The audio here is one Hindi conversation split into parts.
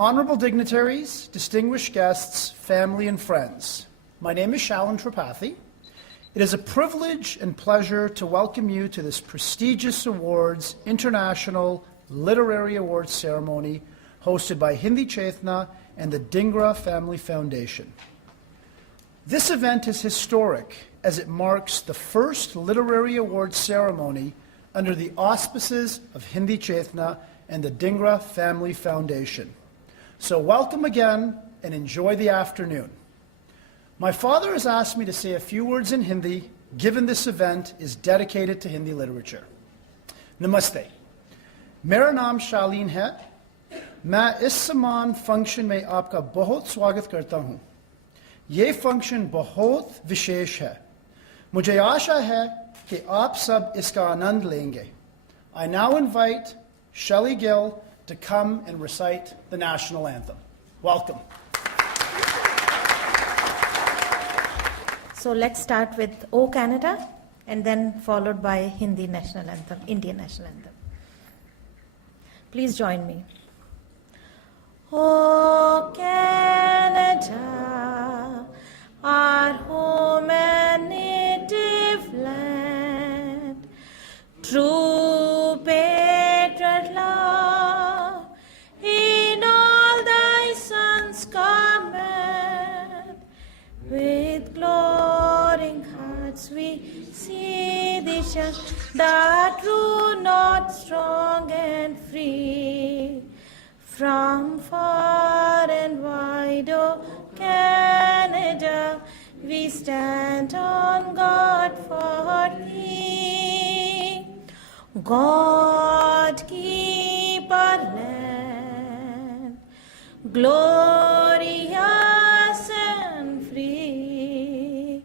Honorable dignitaries, distinguished guests, family and friends, my name is Shalin Tripathi. It is a privilege and pleasure to welcome you to this prestigious awards, International Literary Awards ceremony hosted by Hindi Chetna and the Dhingra Family Foundation. This event is historic as it marks the first literary awards ceremony under the auspices of Hindi Chetna and the Dhingra Family Foundation. So welcome again and enjoy the afternoon. My father has asked me to say a few words in Hindi, given this event is dedicated to Hindi literature. Namaste. मेरा नाम शालीन है. मैं इस समान फंक्शन में आपका बहुत स्वागत करता हूँ. ये फंक्शन बहुत विशेष है. मुझे आशा है कि आप सब इसका आनंद लेंगे. I now invite Shelley Gill to come and recite the national anthem. Welcome. So let's start with O Canada and then followed by Hindi national anthem, Indian national anthem. Please join me. O Canada, our home and native land, true patriot love, in all thy sons command. With glowing hearts we see thee shine, the true north strong and free. From far and wide, O Canada, we stand on guard for thee. God keep our land glorious and free.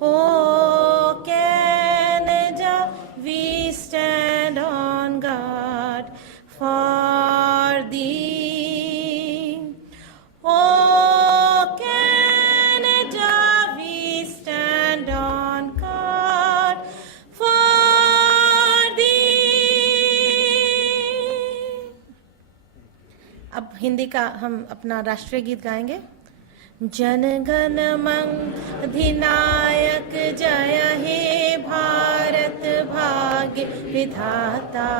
O Canada, we stand on guard for thee. O Canada, we stand on guard for thee. अब हिंदी का हम अपना राष्ट्रीय गीत गाएंगे. जनगण मन अधिनायक जय हे भारत भाग्य विधाता.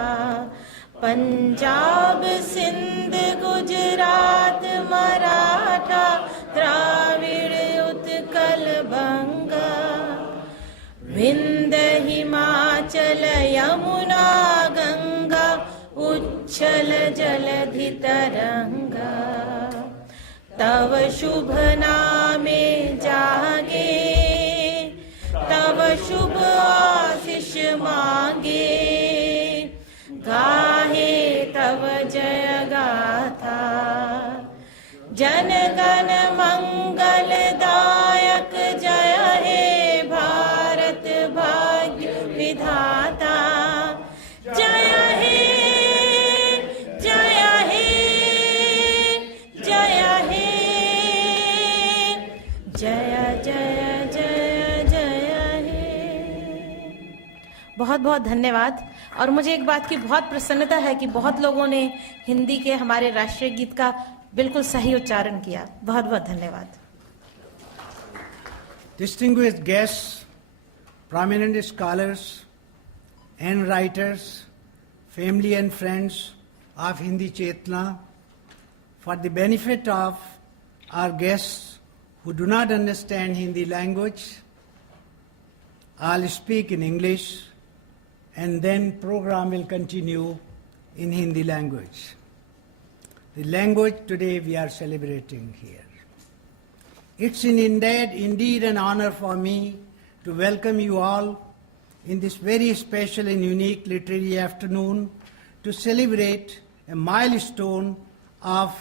पंजाब सिंध गुजरात मराठा द्राविड़ उत्कल बंगा. विंध्य हिमाचल यमुना गंगा उच्छल जलधि तरंगा. तव शुभ नामे जागे, तव शुभ आशीष मांगे. गाहे तव जय गाथा. जनगण मंगलदायक जय हे भारत भाग्य विधाता. जय हे, जय हे, जय हे. जय जय जय बहुत बहुत धन्यवाद। और मुझे एक बात की बहुत प्रसन्नता है कि बहुत लोगों ने हिंदी के हमारे राष्ट्रीय गीत का बिल्कुल सही उच्चारण किया। बहुत बहुत धन्यवाद। Distinguished guests, prominent scholars and writers, family and friends of Hindi Chetna, for the benefit of our guests who do not understand Hindi language, I'll speak in English and then program will continue in Hindi language. The language today we are celebrating here. It's indeed an honor for me to welcome you all in this very special and unique literary afternoon to celebrate a milestone of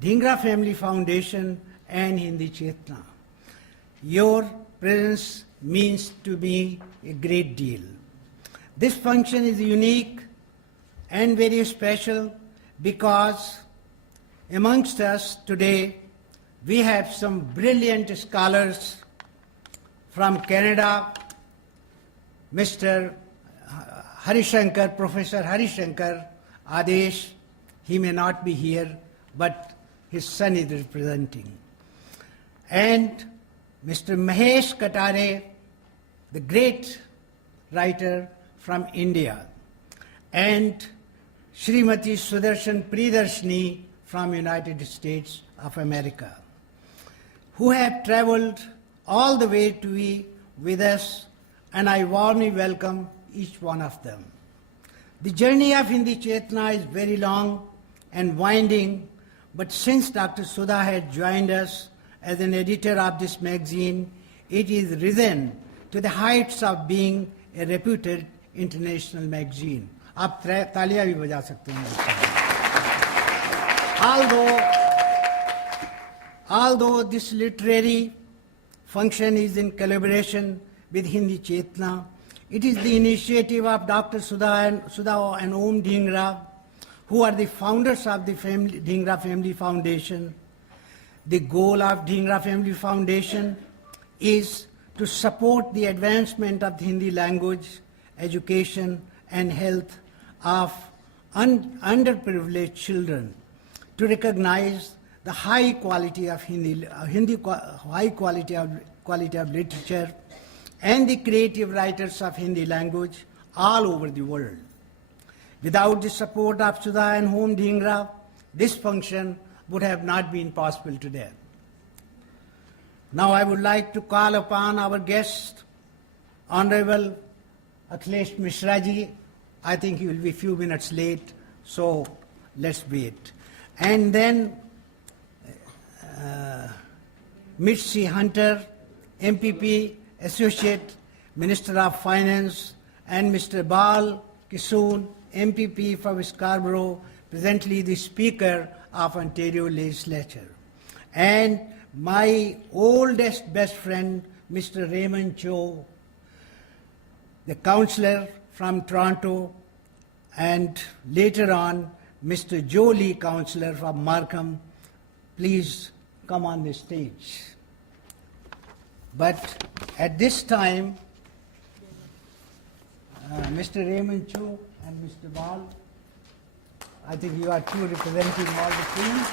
Dhingra Family Foundation and Hindi Chetna. Your presence means to me a great deal. This function is unique and very special because amongst us today we have some brilliant scholars from Canada, Mr. Harishankar, Professor Harishankar Adesh. He may not be here, but his son is representing. And Mr. Mahesh Katare, the great writer from India, and Srimati Sudarshan Pridarshini from United States of America, who have traveled all the way to be with us, and I warmly welcome each one of them. The journey of Hindi Chetna is very long and winding, but since Dr. Sudha had joined us as an editor of this magazine, it is risen to the heights of being a reputed international magazine. आप तालियां भी बजा सकते हैं। Although this literary function is in collaboration with Hindi Chetna, it is the initiative of Dr. Sudha and Om Dhingra, who are the founders of the Dhingra Family Foundation. The goal of Dhingra Family Foundation is to support the advancement of the Hindi language, education and health of underprivileged children, to recognize the high quality of high quality of literature and the creative writers of Hindi language all over the world. Without the support of Sudha and Om Dhingra, this function would have not been possible today. Now I would like to call upon our guest, Honorable Akhilesh Mishra ji. I think he will be a few minutes late, so let's wait. And then Mitzi Hunter, MPP, Associate Minister of Finance, and Mr. Bal Kissoon, MPP from Scarborough, presently the Speaker of Ontario Legislature. And my oldest best friend, Mr. Raymond Cho, the councillor from Toronto, and later on, Mr. Joe Lee, councillor from Markham. Please come on the stage. But at this time, Mr. Raymond Cho and Mr. Bal, I think you are two representing all the teams.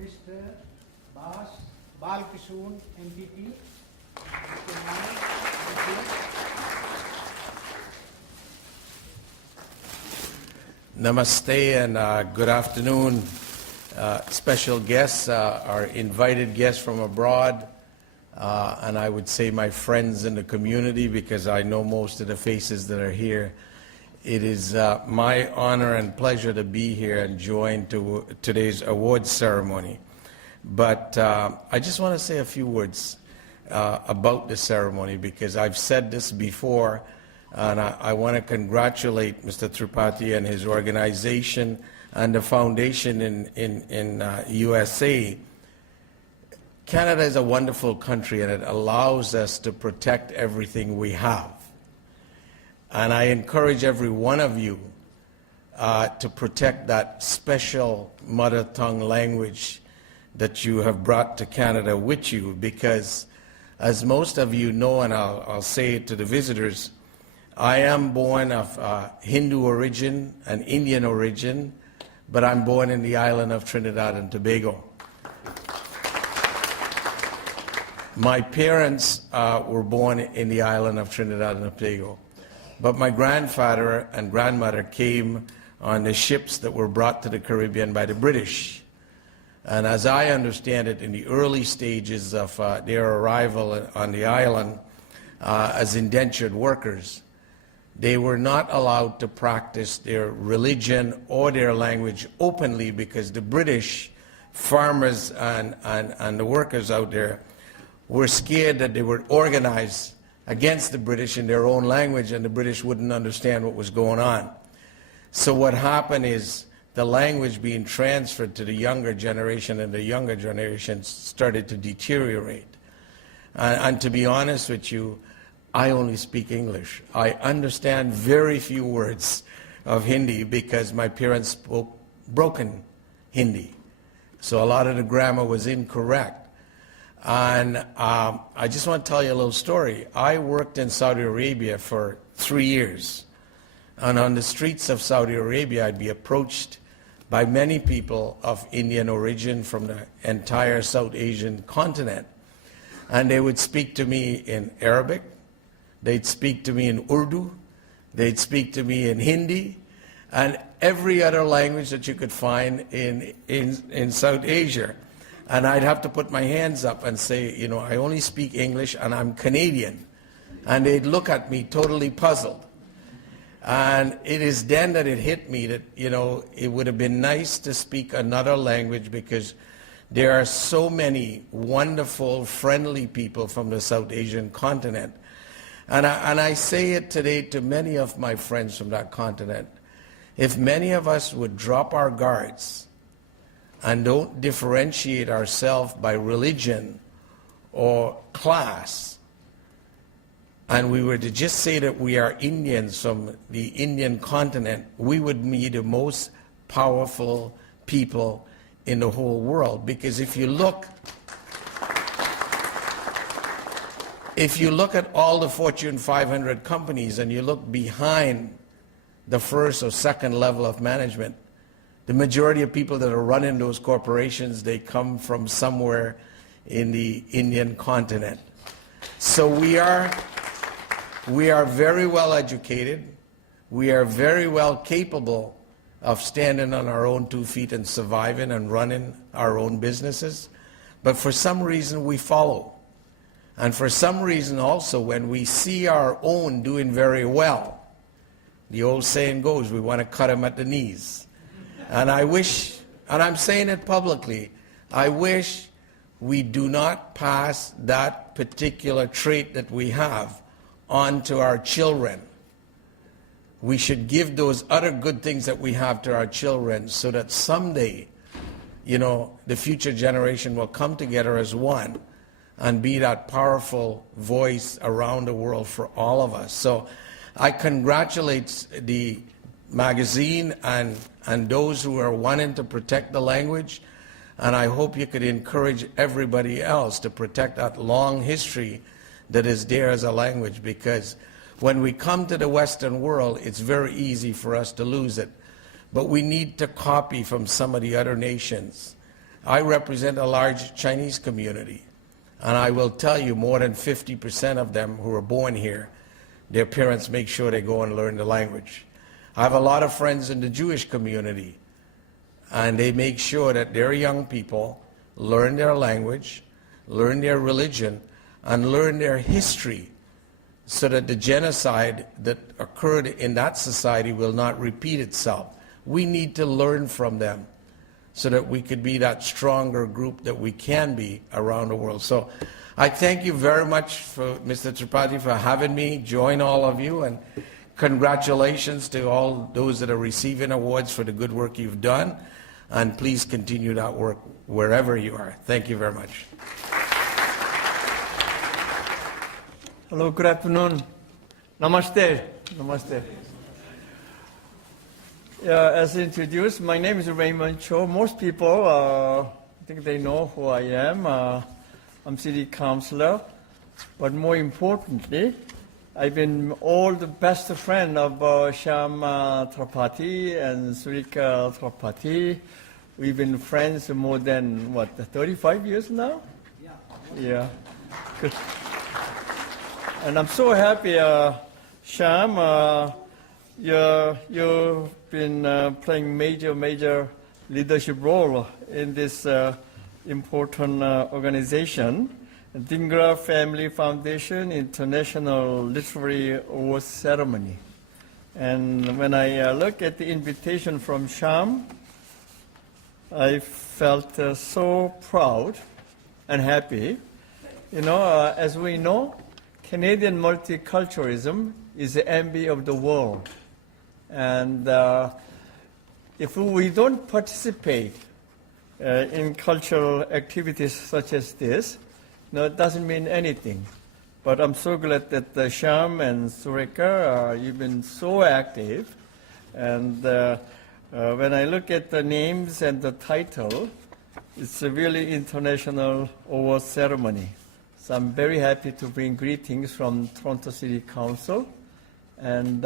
Mr. Bal Kissoon, MPP. Namaste and good afternoon. Special guests, our invited guests from abroad, and I would say my friends in the community because I know most of the faces that are here. It is my honor and pleasure to be here and join to today's awards ceremony. But I just want to say a few words about the ceremony because I've said this before, and I want to congratulate Mr. Tripathi and his organization and the foundation in USA. Canada is a wonderful country and it allows us to protect everything we have. And I encourage every one of you to protect that special mother tongue language that you have brought to Canada with you, because as most of you know, and I'll say it to the visitors, I am born of Hindu origin and Indian origin, but I'm born in the island of Trinidad and Tobago. My parents were born in the island of Trinidad and Tobago, but my grandfather and grandmother came on the ships that were brought to the Caribbean by the British. And as I understand it, in the early stages of their arrival on the island as indentured workers, they were not allowed to practice their religion or their language openly, because the British farmers and the workers out there were scared that they would organize against the British in their own language, and the British wouldn't understand what was going on. So what happened is the language being transferred to the younger generation, and the younger generation started to deteriorate. And to be honest with you, I only speak English. I understand very few words of Hindi because my parents spoke broken Hindi. So a lot of the grammar was incorrect. And I just want to tell you a little story. I worked in Saudi Arabia for 3 years. And on the streets of Saudi Arabia, I'd be approached by many people of Indian origin from the entire South Asian continent. And they would speak to me in Arabic, they'd speak to me in Urdu, they'd speak to me in Hindi, and every other language that you could find in South Asia. And I'd have to put my hands up and say, you know, I only speak English and I'm Canadian. And they'd look at me totally puzzled. And it is then that it hit me that, you know, it would have been nice to speak another language, because there are so many wonderful, friendly people from the South Asian continent. And I say it today to many of my friends from that continent. If many of us would drop our guards and don't differentiate ourselves by religion or class, and we were to just say that we are Indians from the Indian continent, we would be the most powerful people in the whole world. Because if you look at all the Fortune 500 companies and you look behind the first or second level of management, the majority of people that are running those corporations, they come from somewhere in the Indian continent. So we are very well educated. We are very well capable of standing on our own 2 feet and surviving and running our own businesses. But for some reason, we follow. And for some reason also, when we see our own doing very well, the old saying goes, we want to cut them at the knees. And I wish, and I'm saying it publicly, I wish we do not pass that particular trait that we have on to our children. We should give those other good things that we have to our children, so that someday, you know, the future generation will come together as one and be that powerful voice around the world for all of us. So I congratulate the magazine and those who are wanting to protect the language, and I hope you could encourage everybody else to protect that long history that is there as a language, because when we come to the Western world, it's very easy for us to lose it. But we need to copy from some of the other nations. I represent a large Chinese community, and I will tell you, more than 50% of them who are born here, their parents make sure they go and learn the language. I have a lot of friends in the Jewish community, and they make sure that their young people learn their language, learn their religion, and learn their history, so that the genocide that occurred in that society will not repeat itself. We need to learn from them so that we could be that stronger group that we can be around the world. So I thank you very much, for Mr. Tripathi, for having me join all of you, and congratulations to all those that are receiving awards for the good work you've done, and please continue that work wherever you are. Thank you very much. Hello, good afternoon. Namaste. Namaste. Yeah, as introduced, my name is Raymond Cho. Most people, I think they know who I am. I'm city councillor, but more importantly, I've been all the best friend of Shyam Tripathi and Surika Tripathi. We've been friends more than, 35 years now? Yeah. Good. And I'm so happy, Shyam, you've been playing major leadership role in this important organization, Dhingra Family Foundation International Literary Awards Ceremony. And when I look at the invitation from Shyam, I felt so proud and happy. You know, as we know, Canadian multiculturalism is the envy of the world. And if we don't participate in cultural activities such as this, it doesn't mean anything. But I'm so glad that Shyam and Surika, you've been so active. And when I look at the names and the title, it's a really international award ceremony. So I'm very happy to bring greetings from Toronto City Council and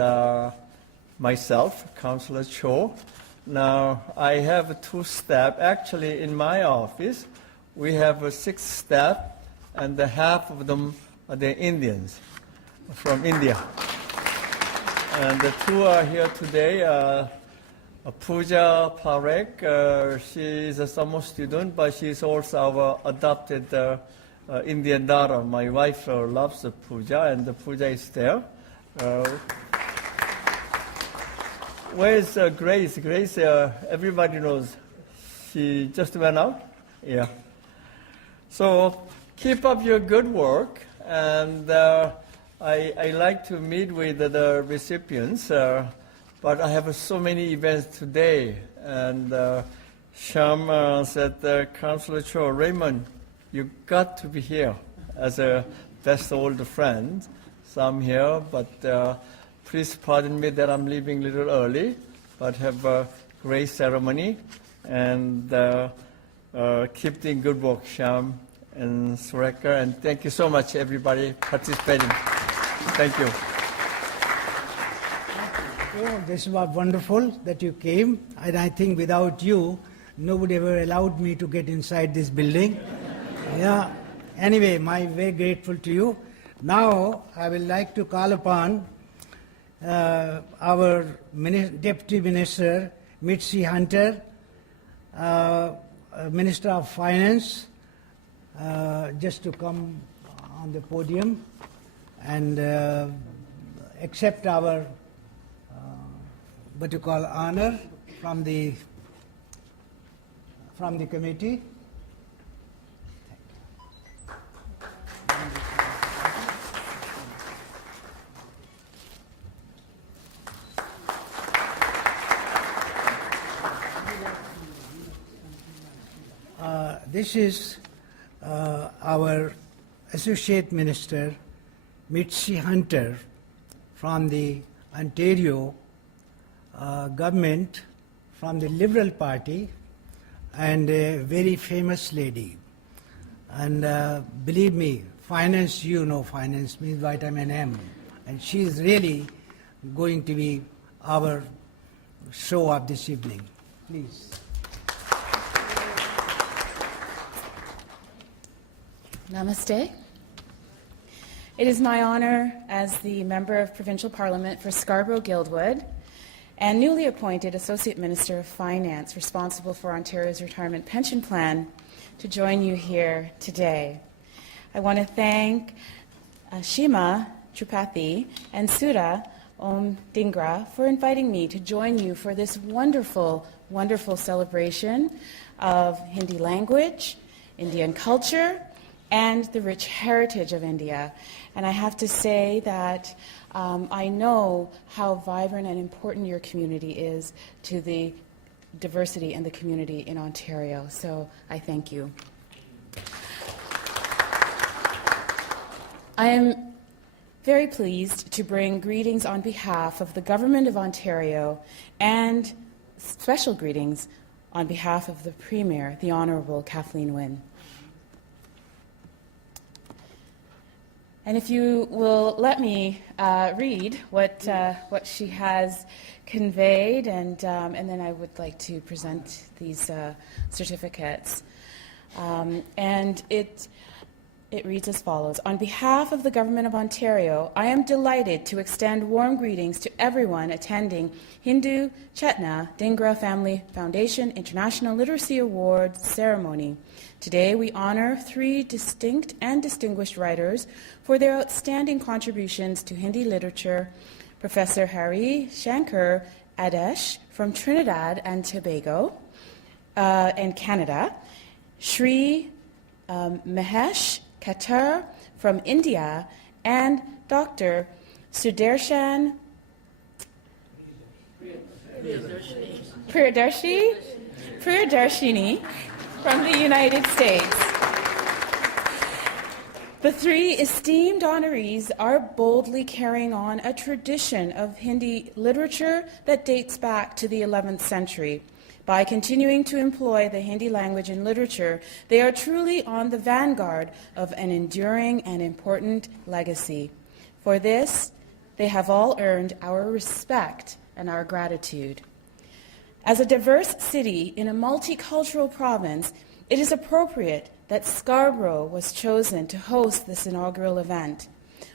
myself, Councillor Cho. Now, I have 2 staff. Actually, in my office, we have 6 staff, and half of them are the Indians from India. And the 2 are here today. Pooja Parekh, she is a summer student, but she's also our adopted Indian daughter. My wife loves Pooja, and Pooja is there. Where is Grace? Grace, everybody knows. She just went out? Yeah. So keep up your good work, and I like to meet with the recipients, but I have so many events today. And Shyam said, Councillor Cho, Raymond, you got to be here as a best old friend. So I'm here, but please pardon me that I'm leaving a little early, but have a great ceremony, and keep doing good work, Shyam and Surika, and thank you so much, everybody participating. Thank you. Oh, this was wonderful that you came, and I think without you, nobody ever allowed me to get inside this building. Yeah. Anyway, I'm very grateful to you. Now, I would like to call upon our Deputy Minister, Mitzi Hunter, Minister of Finance, just to come on the podium and accept our honor from the committee. This is our Associate Minister, Mitzi Hunter, from the Ontario government, from the Liberal Party, and a very famous lady. And believe me, finance, you know finance means vitamin M. And she is really going to be our show of this evening. Please. Namaste. It is my honor as the Member of Provincial Parliament for Scarborough-Guildwood and newly appointed Associate Minister of Finance responsible for Ontario's retirement pension plan to join you here today. I want to thank Shyam Tripathi and Sudha Om Dhingra for inviting me to join you for this wonderful, wonderful celebration of Hindi language, Indian culture, and the rich heritage of India. And I have to say that I know how vibrant and important your community is to the diversity and the community in Ontario. So I thank you. I am very pleased to bring greetings on behalf of the Government of Ontario and special greetings on behalf of the Premier, the Honourable Kathleen Wynne. And if you will let me read what she has conveyed, and then I would like to present these certificates. And it reads as follows. On behalf of the Government of Ontario, I am delighted to extend warm greetings to everyone attending Hindu Chetna Dhingra Family Foundation International Literacy Awards ceremony. Today we honor 3 distinct and distinguished writers for their outstanding contributions to Hindi literature: Professor Hari Shankar Adesh from Trinidad and Tobago and Canada, Shri Mahesh Katar from India, and Dr. Sudarshan Priyadarshini from the United States. The 3 esteemed honorees are boldly carrying on a tradition of Hindi literature that dates back to the 11th century. By continuing to employ the Hindi language in literature, they are truly on the vanguard of an enduring and important legacy. For this, they have all earned our respect and our gratitude. As a diverse city in a multicultural province, it is appropriate that Scarborough was chosen to host this inaugural event.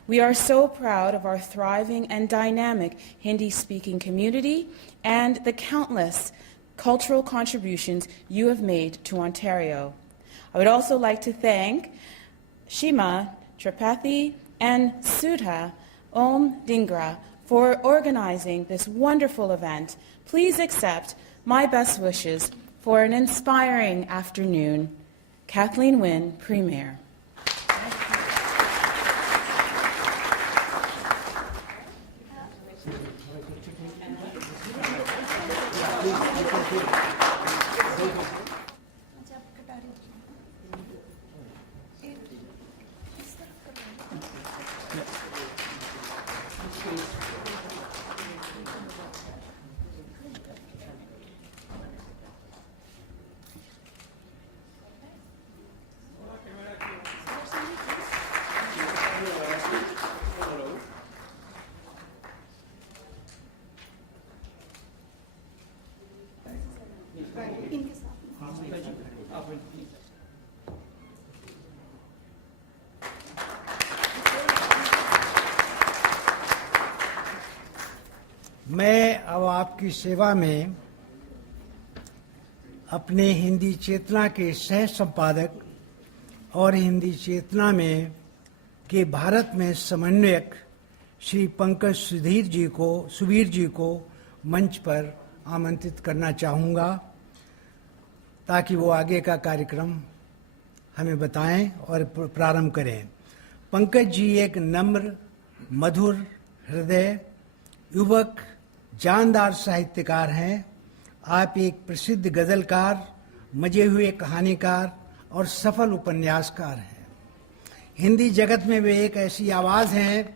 We are so proud of our thriving and dynamic Hindi-speaking community and the countless cultural contributions you have made to Ontario. I would also like to thank Shima Tripathi and Sudha Om Dhingra for organizing this wonderful event. Please accept my best wishes for an inspiring afternoon. Kathleen Wynne, Premier. मैं अब आपकी सेवा में अपने हिंदी चेतना के सह संपादक और हिंदी चेतना में के भारत में समन्वयक श्री पंकज सुबीर जी को मंच पर आमंत्रित करना चाहूँगा ताकि वो आगे का कार्यक्रम हमें बताएं और प्रारंभ करें। पंकज जी एक नम्र, मधुर हृदय, युवक, जानदार साहित्यकार हैं। आप एक प्रसिद्ध गजलकार, मजे हुए कहानीकार और सफल उपन्यासकार हैं। हिंदी जगत में वे एक ऐसी आवाज़ हैं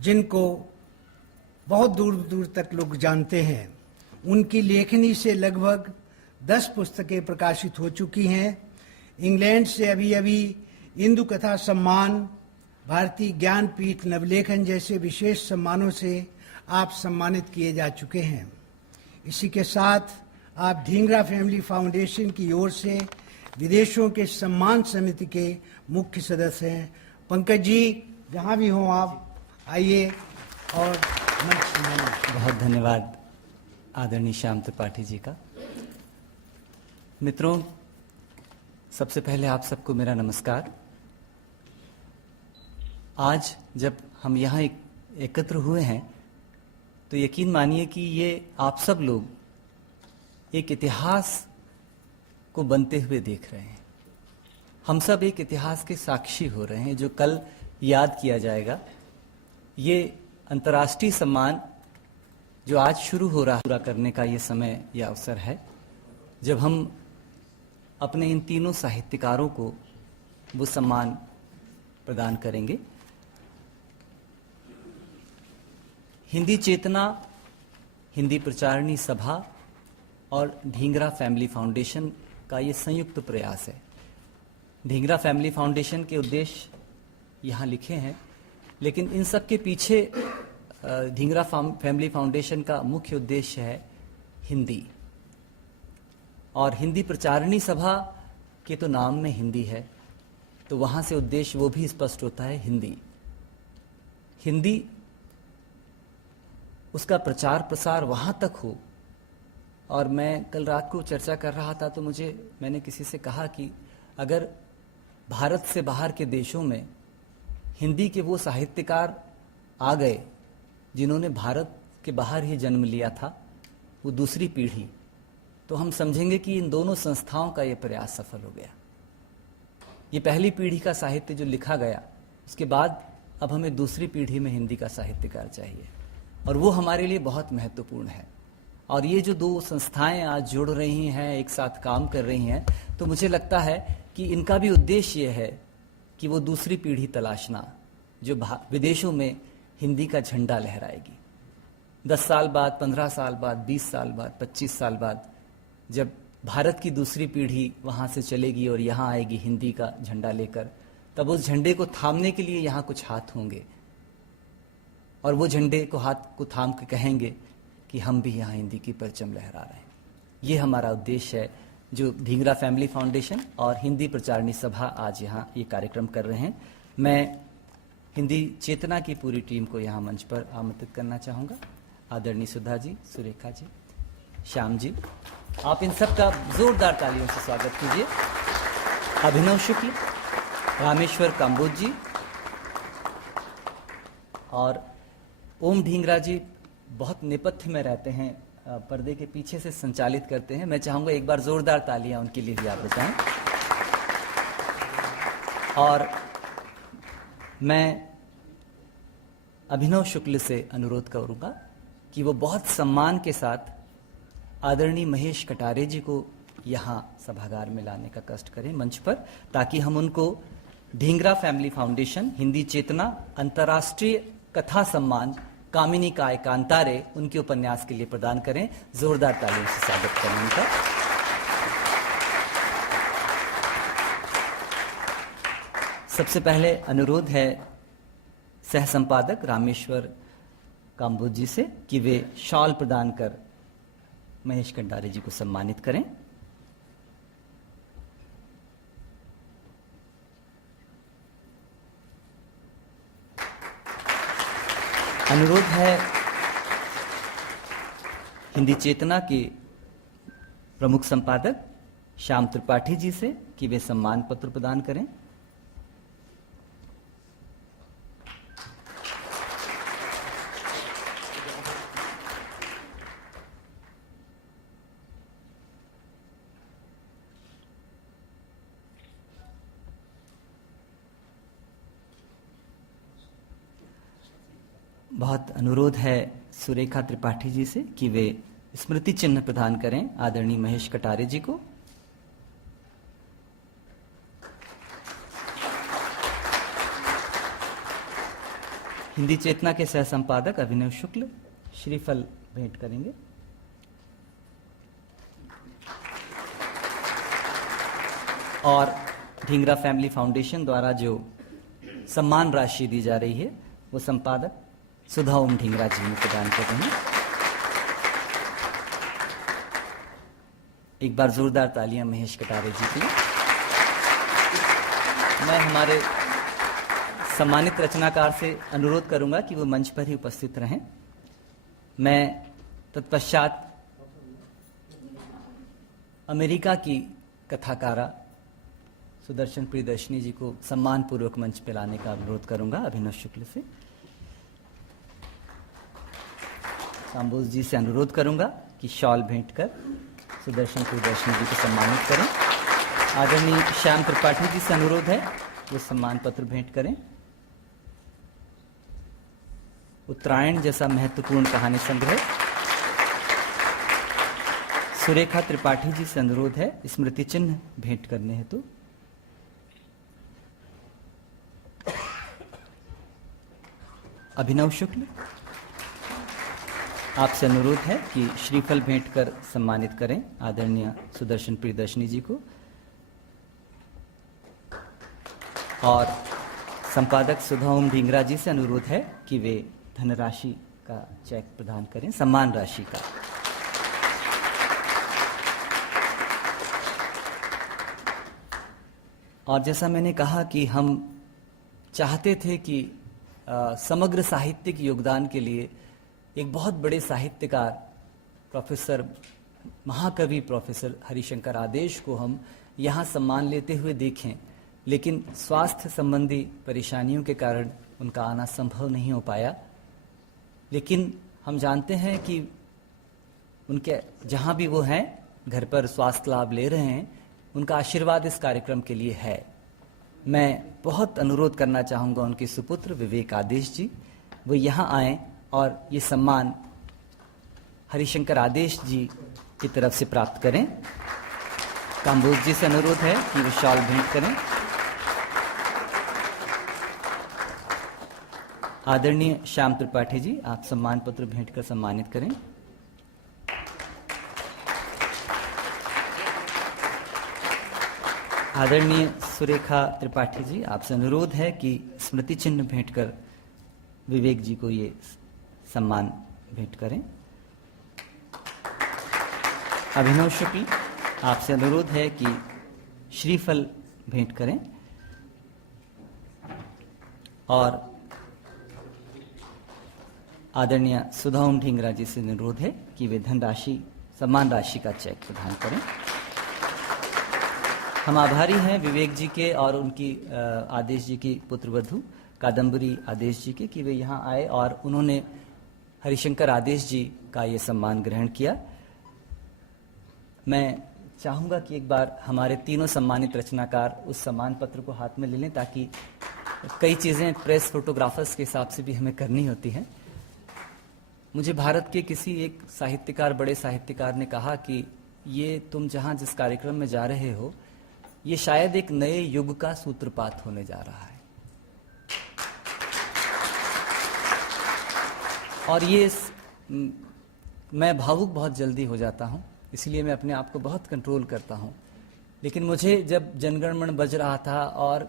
जिनको बहुत दूर दूर तक लोग जानते हैं। उनकी लेखनी से लगभग 10 पुस्तकें प्रकाशित हो चुकी हैं। इंग्लैंड से अभी अभी इंदु कथा सम्मान, भारतीय ज्ञानपीठ नवलेखन जैसे विशेष सम्मानों से आप सम्मानित किए जा चुके हैं। इसी के साथ आप ढींगरा फैमिली फाउंडेशन की ओर से विदेशों के सम्मान समिति के मुख्य सदस्य हैं। पंकज जी, जहाँ भी हों आप आइए और मंच संभालिए। बहुत धन्यवाद आदरणीय श्याम त्रिपाठी जी का। मित्रों, सबसे पहले आप सबको मेरा नमस्कार। आज जब हम यहाँ एकत्र हुए हैं तो यकीन मानिए कि ये आप सब लोग एक इतिहास को बनते हुए देख रहे हैं। हम सब एक इतिहास के साक्षी हो रहे हैं जो कल याद किया जाएगा। ये अंतर्राष्ट्रीय सम्मान जो आज शुरू हो रहा है, पूरा करने का ये समय या अवसर है जब हम अपने इन तीनों साहित्यकारों को वो सम्मान प्रदान करेंगे। हिंदी चेतना, हिंदी प्रचारणी सभा और ढींगरा फैमिली फाउंडेशन का ये संयुक्त प्रयास है। ढींगरा फैमिली फाउंडेशन के उद्देश्य यहाँ लिखे हैं, लेकिन इन सब के पीछे ढींगरा फैमिली फाउंडेशन का मुख्य उद्देश्य है हिंदी। और हिंदी प्रचारणी सभा के तो नाम में हिंदी है, तो वहाँ से उद्देश्य वो भी स्पष्ट होता है, हिंदी। हिंदी उसका प्रचार प्रसार वहाँ तक हो। और मैं कल रात को चर्चा कर रहा था तो मैंने किसी से कहा कि अगर भारत से बाहर के देशों में हिंदी के वो साहित्यकार आ गए जिन्होंने भारत के बाहर ही जन्म लिया था, वो दूसरी पीढ़ी, तो हम समझेंगे कि इन दोनों संस्थाओं का ये प्रयास सफल हो गया। ये पहली पीढ़ी का साहित्य जो लिखा गया, उसके बाद अब हमें दूसरी पीढ़ी में हिंदी का साहित्यकार चाहिए, और वो हमारे लिए बहुत महत्वपूर्ण है। और ये जो दो संस्थाएं आज जुड़ रही हैं, एक साथ काम कर रही हैं, तो मुझे लगता है कि इनका भी उद्देश्य ये है कि वो दूसरी पीढ़ी तलाशना जो विदेशों में हिंदी का झंडा लहराएगी। 10 साल बाद, 15 साल बाद, 20 साल बाद, 25 साल बाद जब भारत की दूसरी पीढ़ी वहाँ से चलेगी और यहाँ आएगी हिंदी का झंडा लेकर, तब उस झंडे को थामने के लिए यहाँ कुछ हाथ होंगे, और वो झंडे को हाथ को थाम के कहेंगे कि हम भी यहाँ हिंदी की परचम लहरा रहे हैं। ये हमारा उद्देश्य है जो ढींगरा फैमिली फाउंडेशन और हिंदी प्रचारणी सभा आज यहाँ ये कार्यक्रम कर रहे हैं। मैं हिंदी चेतना की पूरी टीम को यहाँ मंच पर आमंत्रित करना चाहूँगा। आदरणीय सुधा जी, सुरेखा जी, श्याम जी, आप इन सब का जोरदार तालियों से स्वागत कीजिए। अभिनव शुक्ल, रामेश्वर काम्बोज जी और ओम ढींगरा जी बहुत नेपथ्य में रहते हैं, पर्दे के पीछे से संचालित करते हैं। मैं चाहूँगा एक बार जोरदार तालियां उनके लिए भी आप बताएं। और मैं अभिनव शुक्ल से अनुरोध करूँगा कि वो बहुत सम्मान के साथ आदरणीय महेश कटारे जी को यहाँ सभागार में लाने का कष्ट करें मंच पर, ताकि हम उनको ढींगरा फैमिली फाउंडेशन, हिंदी चेतना, अंतर्राष्ट्रीय कथा सम्मान कामिनी का एकांतारे उनके उपन्यास के लिए प्रदान करें। जोरदार तालियों से स्वागत करें उनका। सबसे पहले अनुरोध है सह संपादक रामेश्वर काम्बोज जी से कि वे शॉल प्रदान कर महेश कंडारे जी को सम्मानित करें। अनुरोध है हिंदी चेतना के प्रमुख संपादक श्याम त्रिपाठी जी से कि वे सम्मान पत्र प्रदान करें। बहुत अनुरोध है सुरेखा त्रिपाठी जी से कि वे स्मृति चिन्ह प्रदान करें आदरणीय महेश कटारे जी को। हिंदी चेतना के सह संपादक अभिनव शुक्ल श्रीफल भेंट करेंगे। और ढींगरा फैमिली फाउंडेशन द्वारा जो सम्मान राशि दी जा रही है वो संपादक सुधा ओम ढींगरा जी ने प्रदान कर रहे हैं। एक बार जोरदार तालियां महेश कटारे जी के लिए। मैं हमारे सम्मानित रचनाकार से अनुरोध करूंगा कि वो मंच पर ही उपस्थित रहें। मैं तत्पश्चात अमेरिका की कथाकारा सुदर्शन प्रियदर्शनी जी को सम्मानपूर्वक मंच पर लाने का अनुरोध करूंगा अभिनव शुक्ल से। काम्बोज जी से अनुरोध करूंगा कि शॉल भेंट कर सुदर्शन प्रियदर्शनी जी को सम्मानित करें। आदरणीय श्याम त्रिपाठी जी से अनुरोध है वो सम्मान पत्र भेंट करें। उत्तरायण जैसा महत्वपूर्ण कहानी संग्रह सुरेखा त्रिपाठी जी से अनुरोध है स्मृति चिन्ह भेंट करने हेतु। अभिनव शुक्ल आपसे अनुरोध है कि श्रीफल भेंट कर सम्मानित करें आदरणीय सुदर्शन प्रियदर्शनी जी को, और संपादक सुधा ओम ढींगरा जी से अनुरोध है कि वे धनराशि का चेक प्रदान करें, सम्मान राशि का। और जैसा मैंने कहा कि हम चाहते थे कि समग्र साहित्यिक योगदान के लिए एक बहुत बड़े साहित्यकार प्रोफेसर महाकवि प्रोफेसर हरिशंकर आदेश को हम यहाँ सम्मान लेते हुए देखें, लेकिन स्वास्थ्य संबंधी परेशानियों के कारण उनका आना संभव नहीं हो पाया। लेकिन हम जानते हैं कि उनके जहाँ भी वो हैं घर पर स्वास्थ्य लाभ ले रहे हैं, उनका आशीर्वाद इस कार्यक्रम के लिए है। मैं बहुत अनुरोध करना चाहूँगा उनके सुपुत्र विवेक आदेश जी वो यहाँ आएँ और ये सम्मान हरिशंकर आदेश जी की तरफ से प्राप्त करें। काम्बोज जी से अनुरोध है कि वे शॉल भेंट करें। आदरणीय श्याम त्रिपाठी जी, आप सम्मान पत्र भेंट कर सम्मानित करें। आदरणीय सुरेखा त्रिपाठी जी, आपसे अनुरोध है कि स्मृति चिन्ह भेंट कर विवेक जी को ये सम्मान भेंट करें। अभिनव शुक्ल, आपसे अनुरोध है कि श्रीफल भेंट करें। और आदरणीय सुधा ओम ढींगरा जी से अनुरोध है कि वे धनराशि सम्मान राशि का चेक प्रदान करें। हम आभारी हैं विवेक जी के और उनकी आदेश जी की पुत्रवधू कादम्बरी आदेश जी के कि वे यहाँ आए और उन्होंने हरिशंकर आदेश जी का ये सम्मान ग्रहण किया। मैं चाहूँगा कि एक बार हमारे तीनों सम्मानित रचनाकार उस सम्मान पत्र को हाथ में ले लें, ताकि कई चीज़ें प्रेस फोटोग्राफर्स के हिसाब से भी हमें करनी होती हैं। मुझे भारत के किसी एक साहित्यकार, बड़े साहित्यकार ने कहा कि ये तुम जहाँ जिस कार्यक्रम में जा रहे हो, ये शायद एक नए युग का सूत्रपात होने जा रहा है। और ये मैं भावुक बहुत जल्दी हो जाता हूँ, इसलिए मैं अपने आप को बहुत कंट्रोल करता हूँ। लेकिन मुझे जब जनगण मन बज रहा था और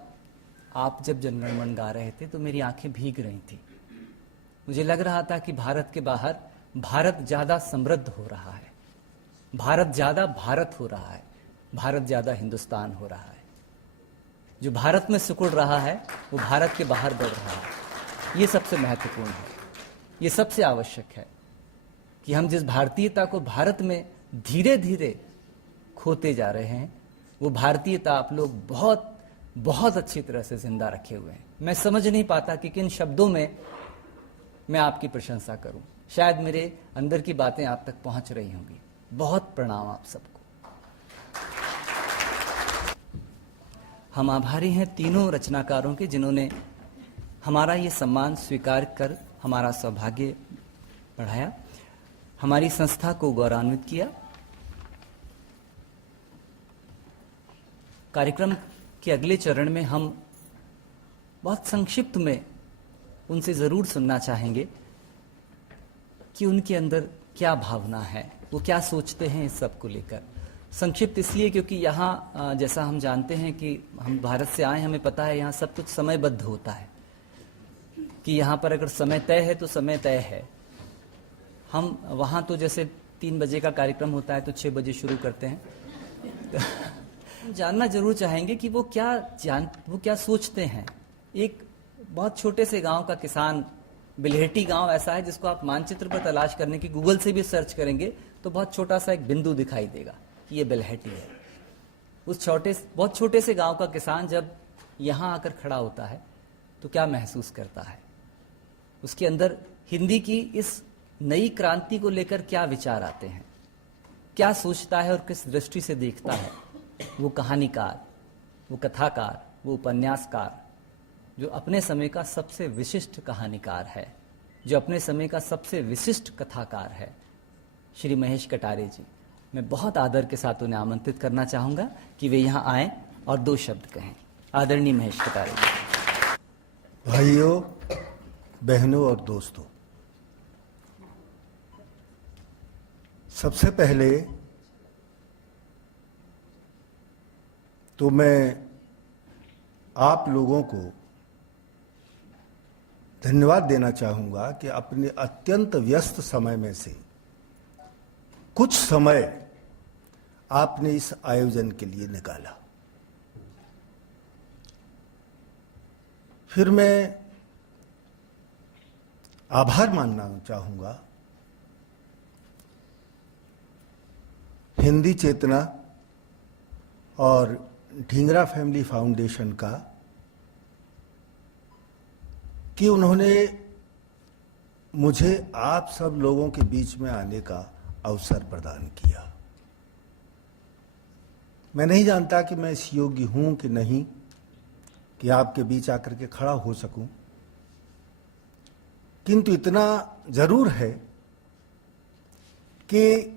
आप जब जनगण मन गा रहे थे तो मेरी आंखें भीग रही थी। मुझे लग रहा था कि भारत के बाहर भारत ज़्यादा समृद्ध हो रहा है, भारत ज़्यादा भारत हो रहा है, भारत ज़्यादा हिंदुस्तान हो रहा है। जो भारत में सिकुड़ रहा है वो भारत के बाहर बढ़ रहा है। ये सबसे महत्वपूर्ण है, ये सबसे आवश्यक है कि हम जिस भारतीयता को भारत में धीरे धीरे खोते जा रहे हैं, वो भारतीयता आप लोग बहुत बहुत अच्छी तरह से जिंदा रखे हुए हैं। मैं समझ नहीं पाता कि किन शब्दों में मैं आपकी प्रशंसा करूं। शायद मेरे अंदर की बातें आप तक पहुंच रही होंगी। बहुत प्रणाम आप सबको। हम आभारी हैं तीनों रचनाकारों के, जिन्होंने हमारा ये सम्मान स्वीकार कर हमारा सौभाग्य बढ़ाया, हमारी संस्था को गौरवान्वित किया। कार्यक्रम के अगले चरण में हम बहुत संक्षिप्त में उनसे ज़रूर सुनना चाहेंगे कि उनके अंदर क्या भावना है, वो क्या सोचते हैं इस सब को लेकर। संक्षिप्त इसलिए क्योंकि यहाँ जैसा हम जानते हैं कि हम भारत से आए, हमें पता है यहाँ सब कुछ समयबद्ध होता है, कि यहाँ पर अगर समय तय है तो समय तय है। हम वहाँ तो जैसे 3 बजे का कार्यक्रम होता है तो 6 बजे शुरू करते हैं। हम जानना जरूर चाहेंगे कि वो क्या सोचते हैं। एक बहुत छोटे से गांव का किसान, बिल्हेटी गांव ऐसा है जिसको आप मानचित्र पर तलाश करने की गूगल से भी सर्च करेंगे तो बहुत छोटा सा एक बिंदु दिखाई देगा कि ये बिल्हेटी है। उस बहुत छोटे से गांव का किसान जब यहाँ आकर खड़ा होता है तो क्या महसूस करता है, उसके अंदर हिंदी की इस नई क्रांति को लेकर क्या विचार आते हैं, क्या सोचता है और किस दृष्टि से देखता है। वो कहानीकार, वो कथाकार, वो उपन्यासकार जो अपने समय का सबसे विशिष्ट कहानीकार है, जो अपने समय का सबसे विशिष्ट कथाकार है, श्री महेश कटारे जी। मैं बहुत आदर के साथ उन्हें आमंत्रित करना चाहूँगा कि वे यहाँ आएँ और 2 शब्द कहें। आदरणीय महेश कटारे जी। भाइयों, बहनों और दोस्तों, सबसे पहले तो मैं आप लोगों को धन्यवाद देना चाहूंगा कि अपने अत्यंत व्यस्त समय में से कुछ समय आपने इस आयोजन के लिए निकाला। फिर मैं आभार मानना चाहूंगा हिंदी चेतना और ढींगरा फैमिली फाउंडेशन का कि उन्होंने मुझे आप सब लोगों के बीच में आने का अवसर प्रदान किया। मैं नहीं जानता कि मैं इस योग्य हूं कि नहीं कि आपके बीच आकर के खड़ा हो सकूं, किंतु इतना जरूर है कि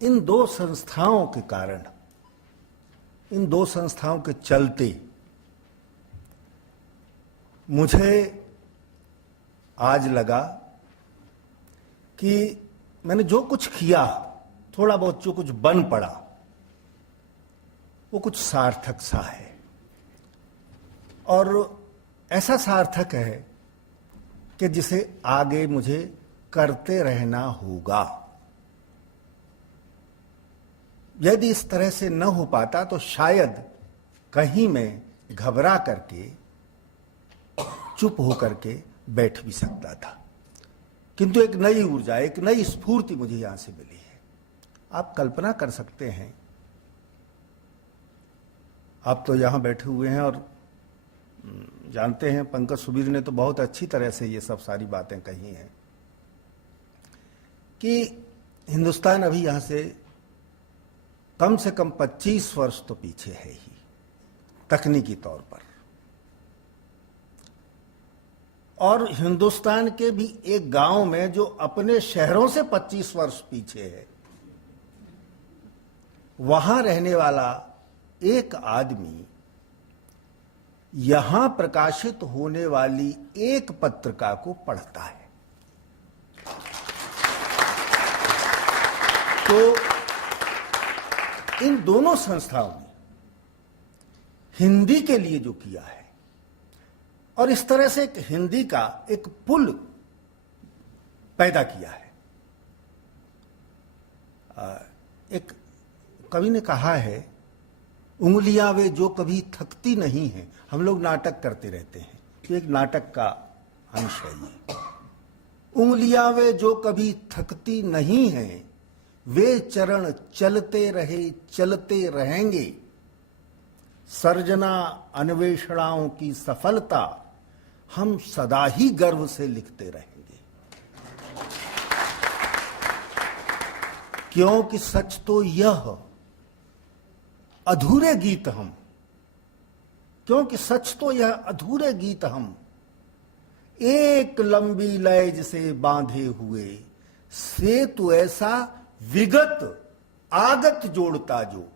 इन दो संस्थाओं के कारण, इन दो संस्थाओं के चलते मुझे आज लगा कि मैंने जो कुछ किया, थोड़ा बहुत जो कुछ बन पड़ा, वो कुछ सार्थक सा है। और ऐसा सार्थक है कि जिसे आगे मुझे करते रहना होगा। यदि इस तरह से न हो पाता तो शायद कहीं मैं घबरा करके, चुप होकर के बैठ भी सकता था, किंतु एक नई ऊर्जा, एक नई स्फूर्ति मुझे यहां से मिली है। आप कल्पना कर सकते हैं, आप तो यहां बैठे हुए हैं और जानते हैं पंकज सुबीर ने तो बहुत अच्छी तरह से ये सब सारी बातें कही हैं कि हिंदुस्तान अभी यहां से कम 25 वर्ष तो पीछे है ही तकनीकी तौर पर, और हिंदुस्तान के भी एक गांव में जो अपने शहरों से 25 वर्ष पीछे है, वहां रहने वाला एक आदमी यहां प्रकाशित होने वाली एक पत्रिका को पढ़ता है। तो इन दोनों संस्थाओं ने हिंदी के लिए जो किया है, और इस तरह से एक हिंदी का एक पुल पैदा किया है। एक कवि ने कहा है, उंगलियां वे जो कभी थकती नहीं हैं। हम लोग नाटक करते रहते हैं, तो एक नाटक का अंश है ये। उंगलियां वे जो कभी थकती नहीं हैं, वे चरण चलते रहे चलते रहेंगे। सर्जना अन्वेषणाओं की सफलता हम सदा ही गर्व से लिखते रहेंगे, क्योंकि सच तो यह अधूरे गीत हम, क्योंकि सच तो यह अधूरे गीत हम, एक लंबी लय जिसे बांधे हुए, सेतु ऐसा विगत आगत जोड़ता जो,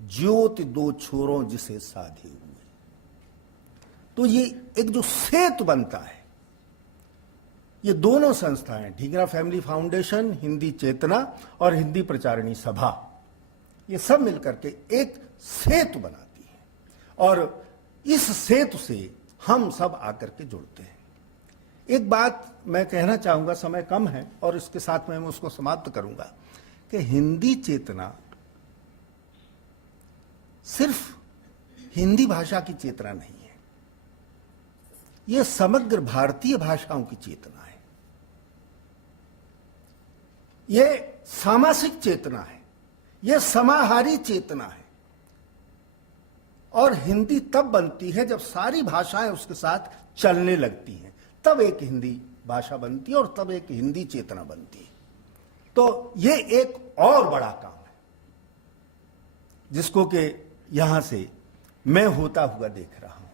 ज्योति दो छोरों जिसे साधे हुए। तो ये एक जो सेतु बनता है, ये दोनों संस्थाएं, ढींगरा फैमिली फाउंडेशन, हिंदी चेतना और हिंदी प्रचारिणी सभा, ये सब मिलकर के एक सेतु बनाती है, और इस सेतु से हम सब आकर के जुड़ते हैं। एक बात मैं कहना चाहूंगा, समय कम है और इसके साथ में मैं उसको समाप्त करूंगा, कि हिंदी चेतना सिर्फ हिंदी भाषा की चेतना नहीं है, यह समग्र भारतीय भाषाओं की चेतना है, यह सामासिक चेतना है, यह समाहारी चेतना है। और हिंदी तब बनती है जब सारी भाषाएं उसके साथ चलने लगती हैं, तब एक हिंदी भाषा बनती है और तब एक हिंदी चेतना बनती है। तो यह एक और बड़ा काम है जिसको कि यहां से मैं होता हुआ देख रहा हूं।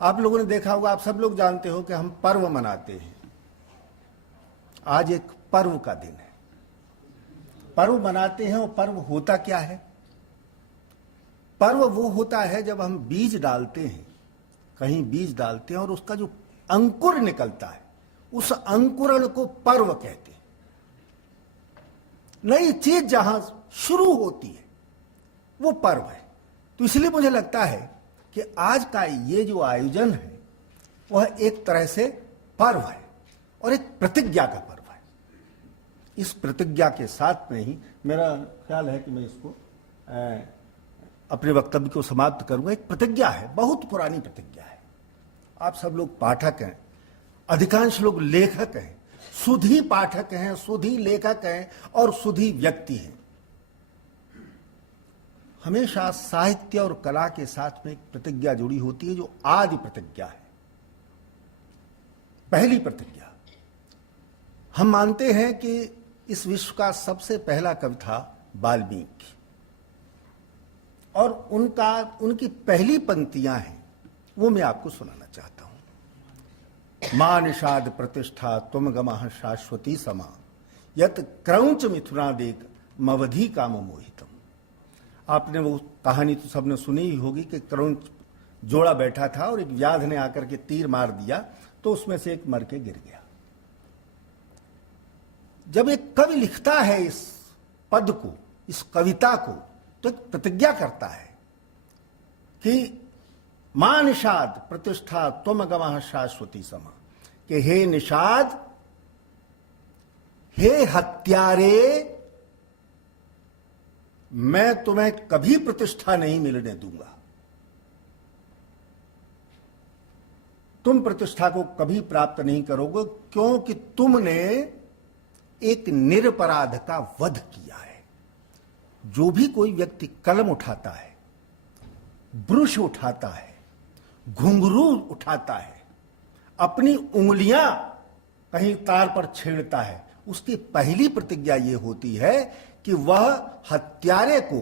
आप लोगों ने देखा होगा, आप सब लोग जानते हो कि हम पर्व मनाते हैं। आज एक पर्व का दिन है, पर्व मनाते हैं। और पर्व होता क्या है? पर्व वो होता है जब हम बीज डालते हैं, कहीं बीज डालते हैं और उसका जो अंकुर निकलता है, उस अंकुरण को पर्व कहते हैं। नई चीज जहां शुरू होती है वो पर्व है। तो इसलिए मुझे लगता है कि आज का ये जो आयोजन है वह एक तरह से पर्व है और एक प्रतिज्ञा का पर्व है। इस प्रतिज्ञा के साथ में ही मेरा ख्याल है कि मैं इसको अपने वक्तव्य को समाप्त करूंगा। एक प्रतिज्ञा है, बहुत पुरानी प्रतिज्ञा है। आप सब लोग पाठक हैं, अधिकांश लोग लेखक हैं, सुधी पाठक हैं, सुधी लेखक हैं और सुधी व्यक्ति हैं। हमेशा साहित्य और कला के साथ में एक प्रतिज्ञा जुड़ी होती है जो आदि प्रतिज्ञा है, पहली प्रतिज्ञा। हम मानते हैं कि इस विश्व का सबसे पहला कवि था वाल्मीकि और उनकी पहली पंक्तियां हैं वो मैं आपको सुनाना चाहता हूं। मां निषाद प्रतिष्ठा तुम गमः शाश्वती समा यत क्रौंच मिथुना देख मवधि काम मोहितम। आपने वो कहानी तो सबने सुनी ही होगी कि क्रौंच जोड़ा बैठा था और एक व्याध ने आकर के तीर मार दिया तो उसमें से एक मर के गिर गया। जब एक कवि लिखता है इस पद को, इस कविता को, तो एक प्रतिज्ञा करता है कि मां निषाद प्रतिष्ठा तुम गमः शाश्वती समा, कि हे निषाद, हे हत्यारे, मैं तुम्हें कभी प्रतिष्ठा नहीं मिलने दूंगा, तुम प्रतिष्ठा को कभी प्राप्त नहीं करोगे, क्योंकि तुमने एक निरपराध का वध किया है। जो भी कोई व्यक्ति कलम उठाता है, ब्रुश उठाता है, घुंघरू उठाता है, अपनी उंगलियां कहीं तार पर छेड़ता है, उसकी पहली प्रतिज्ञा यह होती है कि वह हत्यारे को,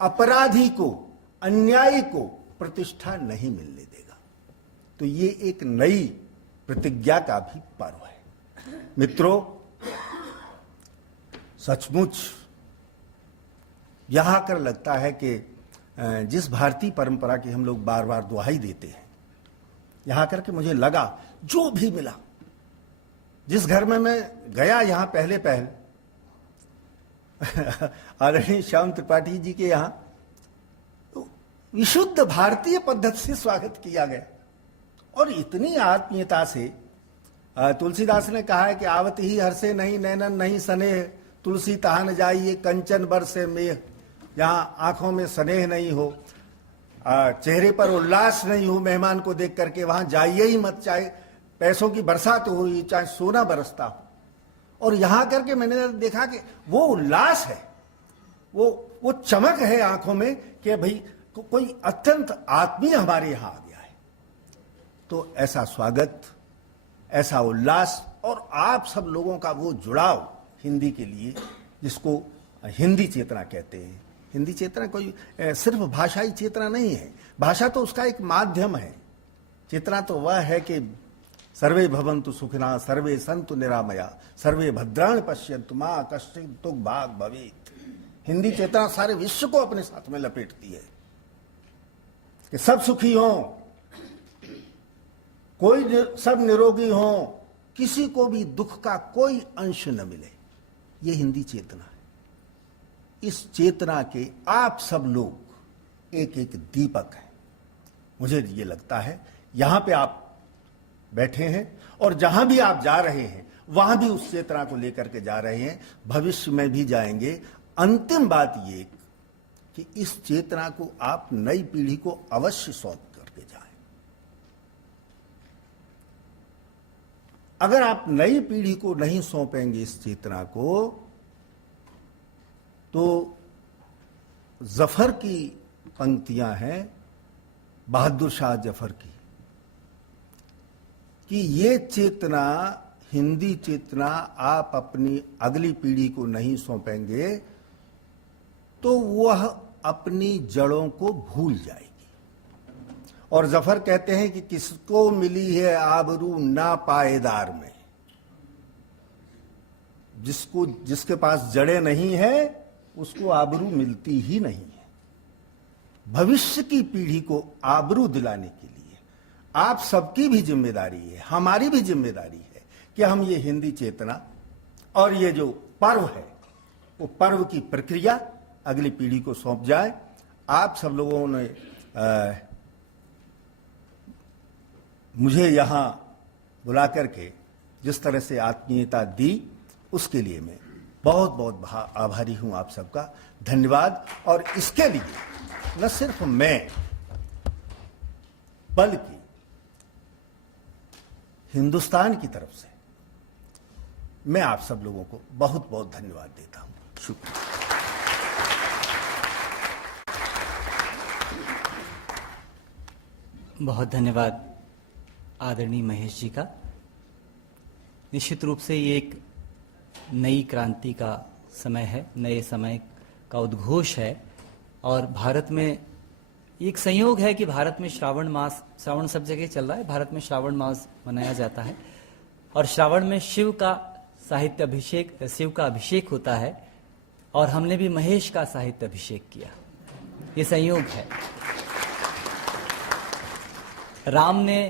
अपराधी को, अन्यायी को प्रतिष्ठा नहीं मिलने देगा। तो ये एक नई प्रतिज्ञा का भी पर्व है। मित्रों, सचमुच यहां कर लगता है कि जिस भारतीय परंपरा की हम लोग बार बार दुहाई देते हैं, यहां करके मुझे लगा जो भी मिला, जिस घर में मैं गया यहां पहले पहल आदरणीय श्याम त्रिपाठी जी के यहां, तो विशुद्ध भारतीय पद्धति से स्वागत किया गया और इतनी आत्मीयता से। तुलसीदास ने कहा है कि आवत ही हर्षे नहीं नैनन नहीं स्नेह, तुलसी तहान जाइए कंचन बरसे मेह। जहां आंखों में स्नेह नहीं हो, चेहरे पर उल्लास नहीं हो मेहमान को देख करके, वहां जाइए ही मत, चाहे पैसों की बरसात हो रही, चाहे सोना बरसता हो। और यहां करके मैंने देखा कि वो उल्लास है, वो चमक है आंखों में कि भाई कोई अत्यंत आत्मीय हमारे यहां आ गया है। तो ऐसा स्वागत, ऐसा उल्लास और आप सब लोगों का वो जुड़ाव हिंदी के लिए, जिसको हिंदी चेतना कहते हैं। हिंदी चेतना कोई सिर्फ भाषाई चेतना नहीं है, भाषा तो उसका एक माध्यम है। चेतना तो वह है कि सर्वे भवन्तु सुखिनः, सर्वे सन्तु निरामया, सर्वे भद्राणि पश्यन्तु मा कश्चित् दुर्भाग् भवेत्। हिंदी चेतना सारे विश्व को अपने साथ में लपेटती है कि सब सुखी हों, सब निरोगी हों, किसी को भी दुख का कोई अंश न मिले। ये हिंदी चेतना है। इस चेतना के आप सब लोग एक एक दीपक हैं। मुझे ये लगता है यहां पे आप बैठे हैं और जहां भी आप जा रहे हैं वहां भी उस चेतना को लेकर के जा रहे हैं, भविष्य में भी जाएंगे। अंतिम बात ये कि इस चेतना को आप नई पीढ़ी को अवश्य सौंप करके जाएं। अगर आप नई पीढ़ी को नहीं सौंपेंगे इस चेतना को, तो जफर की पंक्तियां हैं बहादुर शाह जफर की, कि ये चेतना, हिंदी चेतना आप अपनी अगली पीढ़ी को नहीं सौंपेंगे तो वह अपनी जड़ों को भूल जाएगी। और जफर कहते हैं कि किसको मिली है आबरू ना पायदार में, जिसके पास जड़ें नहीं है उसको आबरू मिलती ही नहीं है। भविष्य की पीढ़ी को आबरू दिलाने के लिए आप सबकी भी जिम्मेदारी है, हमारी भी जिम्मेदारी है कि हम ये हिंदी चेतना और ये जो पर्व है वो पर्व की प्रक्रिया अगली पीढ़ी को सौंप जाए। आप सब लोगों ने मुझे यहाँ बुला करके जिस तरह से आत्मीयता दी, उसके लिए मैं बहुत बहुत आभारी हूं आप सबका। धन्यवाद। और इसके लिए न सिर्फ मैं बल्कि हिंदुस्तान की तरफ से मैं आप सब लोगों को बहुत बहुत धन्यवाद देता हूं। शुक्रिया। बहुत धन्यवाद आदरणीय महेश जी का। निश्चित रूप से ये एक नई क्रांति का समय है, नए समय का उद्घोष है। और भारत में एक संयोग है कि भारत में श्रावण मास, श्रावण सब जगह चल रहा है, भारत में श्रावण मास मनाया जाता है और श्रावण में शिव का साहित्य अभिषेक, शिव का अभिषेक होता है और हमने भी महेश का साहित्य अभिषेक किया। ये संयोग है। राम ने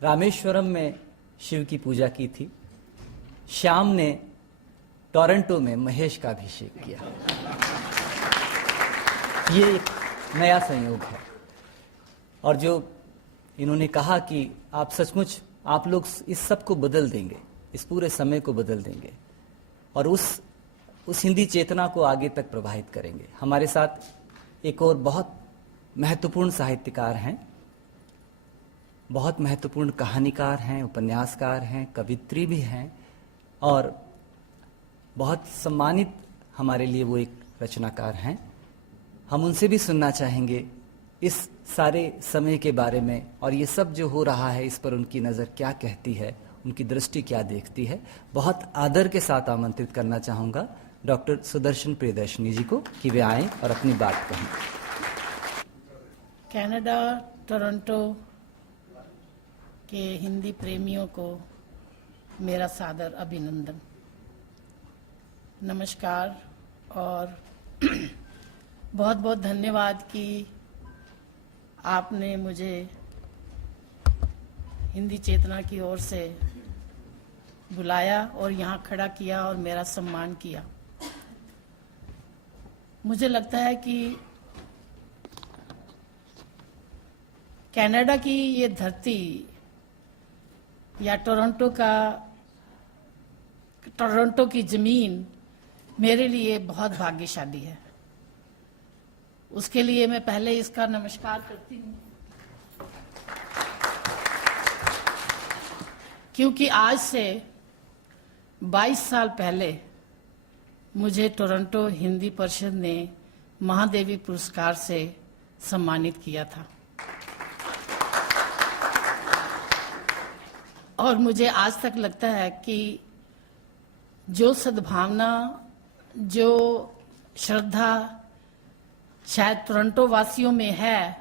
रामेश्वरम में शिव की पूजा की थी, श्याम ने टोरंटो में महेश का अभिषेक किया। ये एक नया संयोग है। और जो इन्होंने कहा कि आप सचमुच, आप लोग इस सब को बदल देंगे, इस पूरे समय को बदल देंगे और उस हिंदी चेतना को आगे तक प्रवाहित करेंगे। हमारे साथ एक और बहुत महत्वपूर्ण साहित्यकार हैं, बहुत महत्वपूर्ण कहानीकार हैं, उपन्यासकार हैं, कवित्री भी हैं और बहुत सम्मानित हमारे लिए वो एक रचनाकार हैं। हम उनसे भी सुनना चाहेंगे इस सारे समय के बारे में और ये सब जो हो रहा है इस पर उनकी नज़र क्या कहती है, उनकी दृष्टि क्या देखती है। बहुत आदर के साथ आमंत्रित करना चाहूँगा डॉक्टर सुदर्शन प्रियदर्शनी जी को कि वे आएं और अपनी बात कहें। कनाडा टोरंटो के हिंदी प्रेमियों को मेरा सादर अभिनंदन, नमस्कार और बहुत बहुत धन्यवाद कि आपने मुझे हिंदी चेतना की ओर से बुलाया और यहाँ खड़ा किया और मेरा सम्मान किया। मुझे लगता है कि कनाडा की ये धरती या टोरंटो की जमीन मेरे लिए बहुत भाग्यशाली है। उसके लिए मैं पहले इसका नमस्कार करती हूँ, क्योंकि आज से 22 साल पहले मुझे टोरंटो हिंदी परिषद ने महादेवी पुरस्कार से सम्मानित किया था और मुझे आज तक लगता है कि जो सद्भावना, जो श्रद्धा शायद टोरंटो वासियों में है,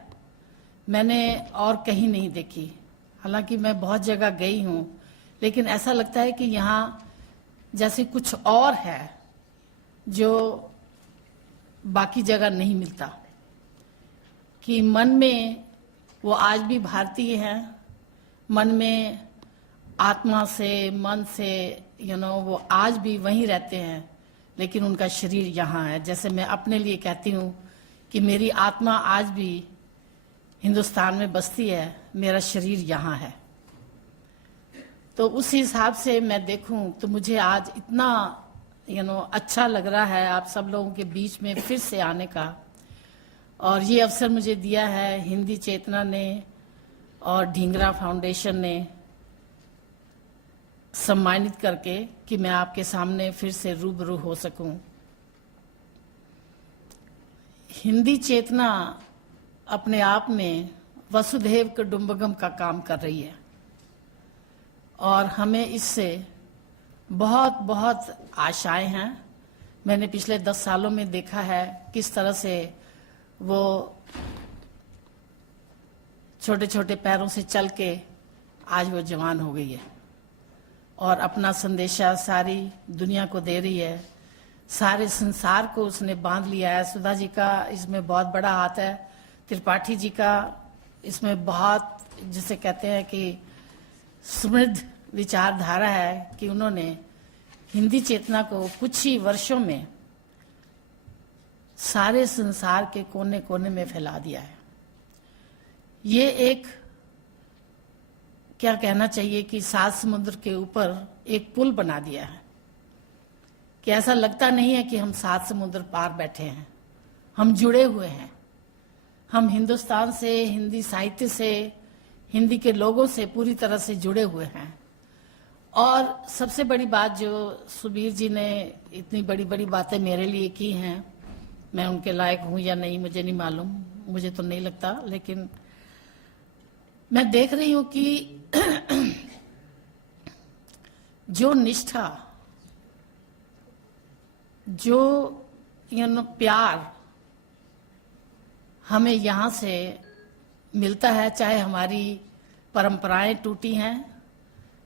मैंने और कहीं नहीं देखी। हालांकि मैं बहुत जगह गई हूँ, लेकिन ऐसा लगता है कि यहाँ जैसे कुछ और है जो बाकी जगह नहीं मिलता, कि मन में वो आज भी भारतीय हैं, मन में आत्मा से, मन से वो आज भी वहीं रहते हैं, लेकिन उनका शरीर यहाँ है। जैसे मैं अपने लिए कहती हूँ कि मेरी आत्मा आज भी हिंदुस्तान में बसती है, मेरा शरीर यहाँ है। तो उस हिसाब से मैं देखूं तो मुझे आज इतना अच्छा लग रहा है आप सब लोगों के बीच में फिर से आने का, और ये अवसर मुझे दिया है हिंदी चेतना ने और ढींगरा फाउंडेशन ने सम्मानित करके कि मैं आपके सामने फिर से रूबरू हो सकूं। हिंदी चेतना अपने आप में वसुधैव कुटुंबकम का काम कर रही है और हमें इससे बहुत बहुत आशाएं हैं। मैंने पिछले 10 सालों में देखा है किस तरह से वो छोटे छोटे पैरों से चल के आज वो जवान हो गई है और अपना संदेशा सारी दुनिया को दे रही है, सारे संसार को उसने बांध लिया है। सुधा जी का इसमें बहुत बड़ा हाथ है, त्रिपाठी जी का इसमें बहुत, जिसे कहते हैं कि समृद्ध विचारधारा है कि उन्होंने हिंदी चेतना को कुछ ही वर्षों में सारे संसार के कोने कोने में फैला दिया है। ये एक, क्या कहना चाहिए कि 7 समुद्र के ऊपर एक पुल बना दिया है कि ऐसा लगता नहीं है कि हम 7 समुद्र पार बैठे हैं। हम जुड़े हुए हैं। हम हिंदुस्तान से, हिंदी साहित्य से, हिंदी के लोगों से पूरी तरह से जुड़े हुए हैं। और सबसे बड़ी बात जो सुबीर जी ने इतनी बड़ी बड़ी बातें मेरे लिए की हैं, मैं उनके लायक हूं या नहीं मुझे नहीं मालूम, मुझे तो नहीं लगता, लेकिन मैं देख रही हूं कि जो निष्ठा, जो प्यार हमें यहाँ से मिलता है, चाहे हमारी परंपराएं टूटी हैं,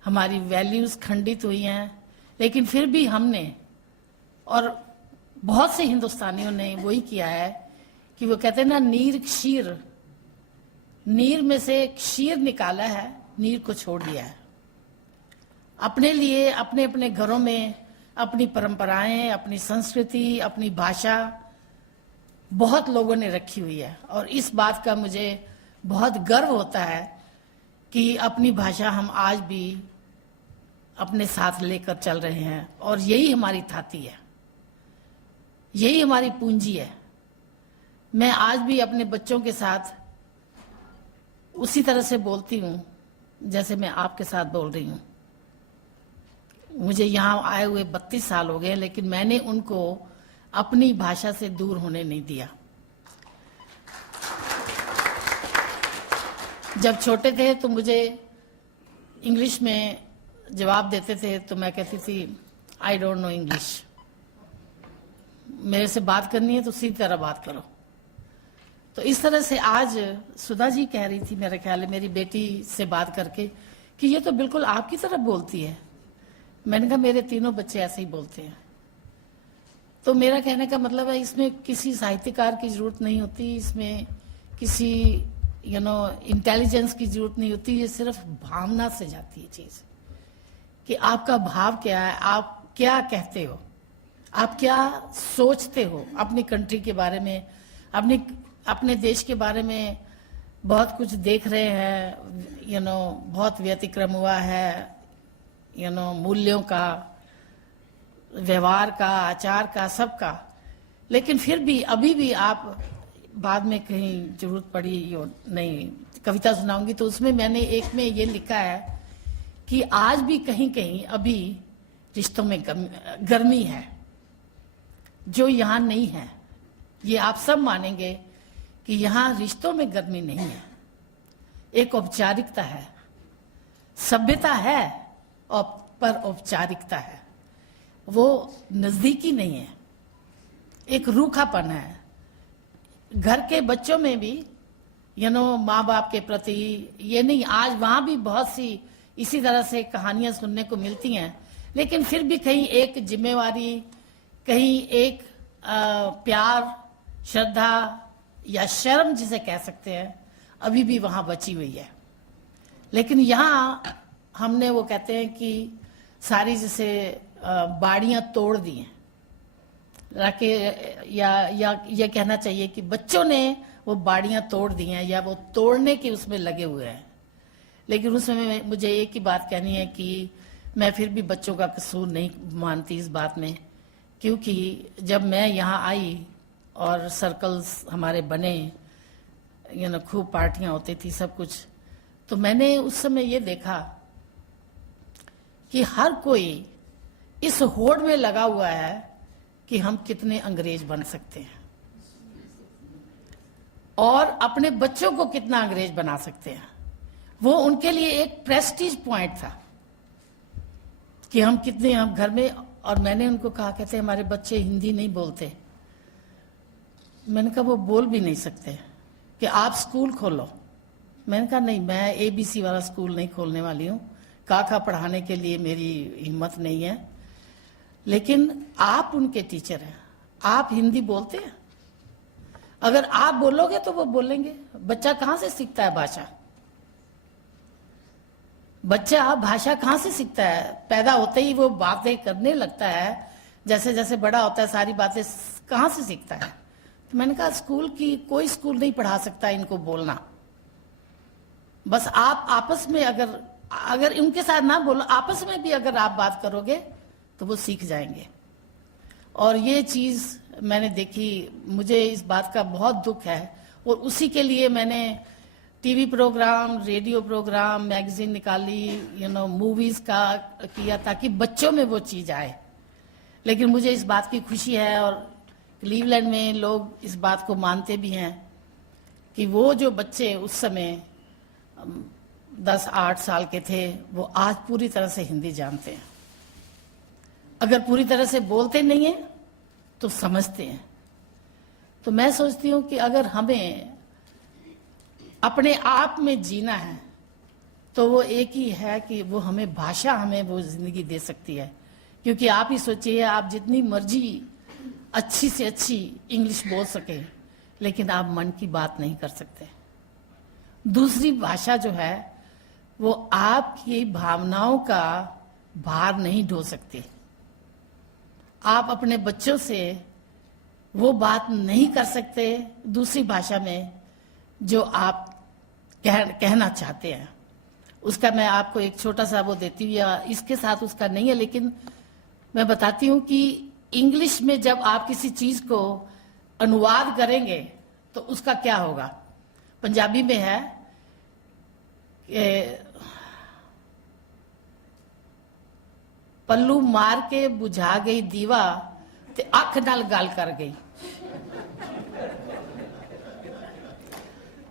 हमारी वैल्यूज खंडित हुई हैं, लेकिन फिर भी हमने, और बहुत से हिंदुस्तानियों ने वही किया है कि वो कहते हैं ना, नीर क्षीर, नीर में से क्षीर निकाला है, नीर को छोड़ दिया है। अपने लिए अपने अपने घरों में अपनी परंपराएं, अपनी संस्कृति, अपनी भाषा बहुत लोगों ने रखी हुई है। और इस बात का मुझे बहुत गर्व होता है कि अपनी भाषा हम आज भी अपने साथ लेकर चल रहे हैं, और यही हमारी थाती है, यही हमारी पूंजी है। मैं आज भी अपने बच्चों के साथ उसी तरह से बोलती हूँ जैसे मैं आपके साथ बोल रही हूँ। मुझे यहाँ आए हुए 32 साल हो गए, लेकिन मैंने उनको अपनी भाषा से दूर होने नहीं दिया। जब छोटे थे तो मुझे इंग्लिश में जवाब देते थे तो मैं कहती थी आई डोंट नो इंग्लिश, मेरे से बात करनी है तो सीधी तरह बात करो। तो इस तरह से आज सुधा जी कह रही थी, मेरे ख्याल है मेरी बेटी से बात करके, कि ये तो बिल्कुल आपकी तरह बोलती है। मैंने कहा मेरे तीनों बच्चे ऐसे ही बोलते हैं। तो मेरा कहने का मतलब है इसमें किसी साहित्यकार की जरूरत नहीं होती, इसमें किसी इंटेलिजेंस की जरूरत नहीं होती, ये सिर्फ भावना से जाती है चीज, कि आपका भाव क्या है, आप क्या कहते हो, आप क्या सोचते हो अपनी कंट्री के बारे में, अपने देश के बारे में। बहुत कुछ देख रहे हैं, बहुत व्यतिक्रम हुआ है, मूल्यों का, व्यवहार का, आचार का, सबका। लेकिन फिर भी अभी भी आप, बाद में कहीं जरूरत पड़ी नहीं कविता सुनाऊंगी तो उसमें मैंने एक में ये लिखा है कि आज भी कहीं कहीं अभी रिश्तों में गर्मी है जो यहाँ नहीं है। ये आप सब मानेंगे कि यहाँ रिश्तों में गर्मी नहीं है, एक औपचारिकता है, सभ्यता है और पर औपचारिकता है, वो नजदीकी नहीं है, एक रूखापन है। घर के बच्चों में भी माँ बाप के प्रति ये नहीं, आज वहां भी बहुत सी इसी तरह से कहानियां सुनने को मिलती हैं, लेकिन फिर भी कहीं एक जिम्मेवारी, कहीं एक प्यार, श्रद्धा या शर्म जिसे कह सकते हैं, अभी भी वहां बची हुई है। लेकिन यहाँ हमने वो कहते हैं कि सारी जैसे बाड़ियां तोड़ दी हैं, या ये कहना चाहिए कि बच्चों ने वो बाड़ियां तोड़ दी हैं या वो तोड़ने के उसमें लगे हुए हैं। लेकिन उसमें मुझे एक ही बात कहनी है कि मैं फिर भी बच्चों का कसूर नहीं मानती इस बात में, क्योंकि जब मैं यहाँ आई और सर्कल्स हमारे बने, खूब पार्टियां होती थी, सब कुछ, तो मैंने उस समय ये देखा कि हर कोई इस होड़ में लगा हुआ है कि हम कितने अंग्रेज बन सकते हैं और अपने बच्चों को कितना अंग्रेज बना सकते हैं। वो उनके लिए एक प्रेस्टीज पॉइंट था कि हम घर में, और मैंने उनको कहा, कहते हमारे बच्चे हिंदी नहीं बोलते। मैंने कहा वो बोल भी नहीं सकते, कि आप स्कूल खोलो। मैंने कहा नहीं, मैं ABC वाला स्कूल नहीं खोलने वाली हूँ, काका पढ़ाने के लिए मेरी हिम्मत नहीं है। लेकिन आप उनके टीचर हैं, आप हिंदी बोलते हैं, अगर आप बोलोगे तो वो बोलेंगे। बच्चा कहाँ से सीखता है भाषा? बच्चा भाषा कहाँ से सीखता है? पैदा होते ही वो बातें करने लगता है, जैसे जैसे बड़ा होता है सारी बातें कहाँ से सीखता है? तो मैंने कहा स्कूल की कोई स्कूल नहीं पढ़ा सकता इनको बोलना, बस आप आपस में अगर उनके साथ ना बोलो, आपस में भी अगर आप बात करोगे तो वो सीख जाएंगे। और ये चीज़ मैंने देखी, मुझे इस बात का बहुत दुख है, और उसी के लिए मैंने TV program, radio program, magazine निकाली, मूवीज का किया, ताकि बच्चों में वो चीज़ आए। लेकिन मुझे इस बात की खुशी है, और क्लीवलैंड में लोग इस बात को मानते भी हैं कि वो जो बच्चे उस समय 10-8 साल के थे, वो आज पूरी तरह से हिंदी जानते हैं। अगर पूरी तरह से बोलते नहीं हैं तो समझते हैं। तो मैं सोचती हूँ कि अगर हमें अपने आप में जीना है तो वो एक ही है कि वो हमें भाषा, हमें वो जिंदगी दे सकती है। क्योंकि आप ही सोचिए, आप जितनी मर्जी अच्छी से अच्छी इंग्लिश बोल सके, लेकिन आप मन की बात नहीं कर सकते। दूसरी भाषा जो है वो आपकी भावनाओं का भार नहीं ढो सकती। आप अपने बच्चों से वो बात नहीं कर सकते दूसरी भाषा में जो आप कहना चाहते हैं। उसका मैं आपको एक छोटा सा वो देती हूँ, या इसके साथ उसका नहीं है, लेकिन मैं बताती हूँ कि इंग्लिश में जब आप किसी चीज को अनुवाद करेंगे तो उसका क्या होगा। पंजाबी में है पल्लू मार के बुझा गई दीवा ते अख नाल गल कर गई।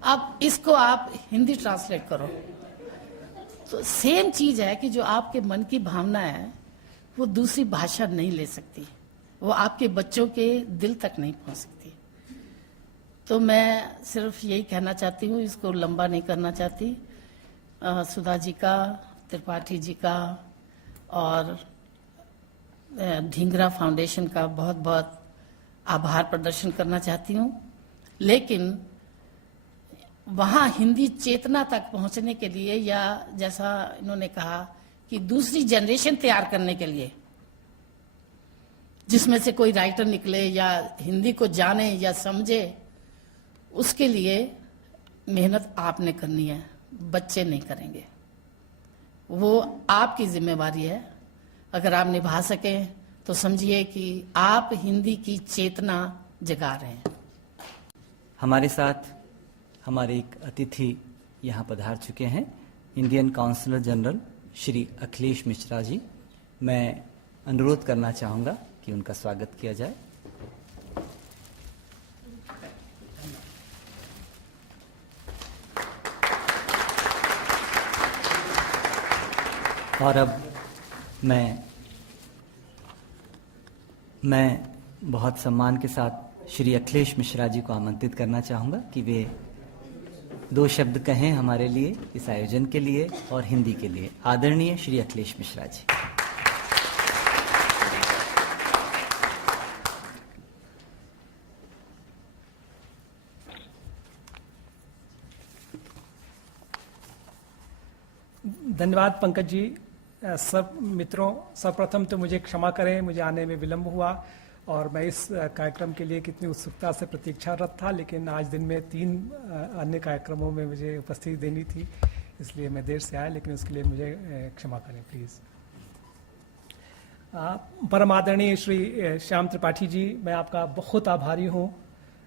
अब इसको आप हिंदी ट्रांसलेट करो तो सेम चीज है कि जो आपके मन की भावना है वो दूसरी भाषा नहीं ले सकती, वो आपके बच्चों के दिल तक नहीं पहुंच सकती। तो मैं सिर्फ यही कहना चाहती हूँ, इसको लंबा नहीं करना चाहती। सुधा जी का, त्रिपाठी जी का और ढींगरा फाउंडेशन का बहुत बहुत आभार प्रदर्शन करना चाहती हूँ। लेकिन वहाँ हिंदी चेतना तक पहुँचने के लिए, या जैसा इन्होंने कहा कि दूसरी जनरेशन तैयार करने के लिए, जिसमें से कोई राइटर निकले या हिंदी को जाने या समझे, उसके लिए मेहनत आपने करनी है, बच्चे नहीं करेंगे। वो आपकी जिम्मेवारी है। अगर आप निभा सकें तो समझिए कि आप हिंदी की चेतना जगा रहे हैं। हमारे साथ हमारे एक अतिथि यहाँ पधार चुके हैं, Indian counsellor general Shri Akhilesh Mishra ji. मैं अनुरोध करना चाहूँगा कि उनका स्वागत किया जाए। और अब मैं बहुत सम्मान के साथ श्री अखिलेश मिश्रा जी को आमंत्रित करना चाहूँगा कि वे 2 शब्द कहें हमारे लिए, इस आयोजन के लिए और हिंदी के लिए। आदरणीय श्री अखिलेश मिश्रा जी। धन्यवाद पंकज जी। सब मित्रों, सर्वप्रथम तो मुझे क्षमा करें, मुझे आने में विलंब हुआ और मैं इस कार्यक्रम के लिए कितनी उत्सुकता से प्रतीक्षारत था, लेकिन आज दिन में 3 अन्य कार्यक्रमों में मुझे उपस्थिति देनी थी, इसलिए मैं देर से आया, लेकिन उसके लिए मुझे क्षमा करें प्लीज़। परम आदरणीय श्री श्याम त्रिपाठी जी, मैं आपका बहुत आभारी हूँ,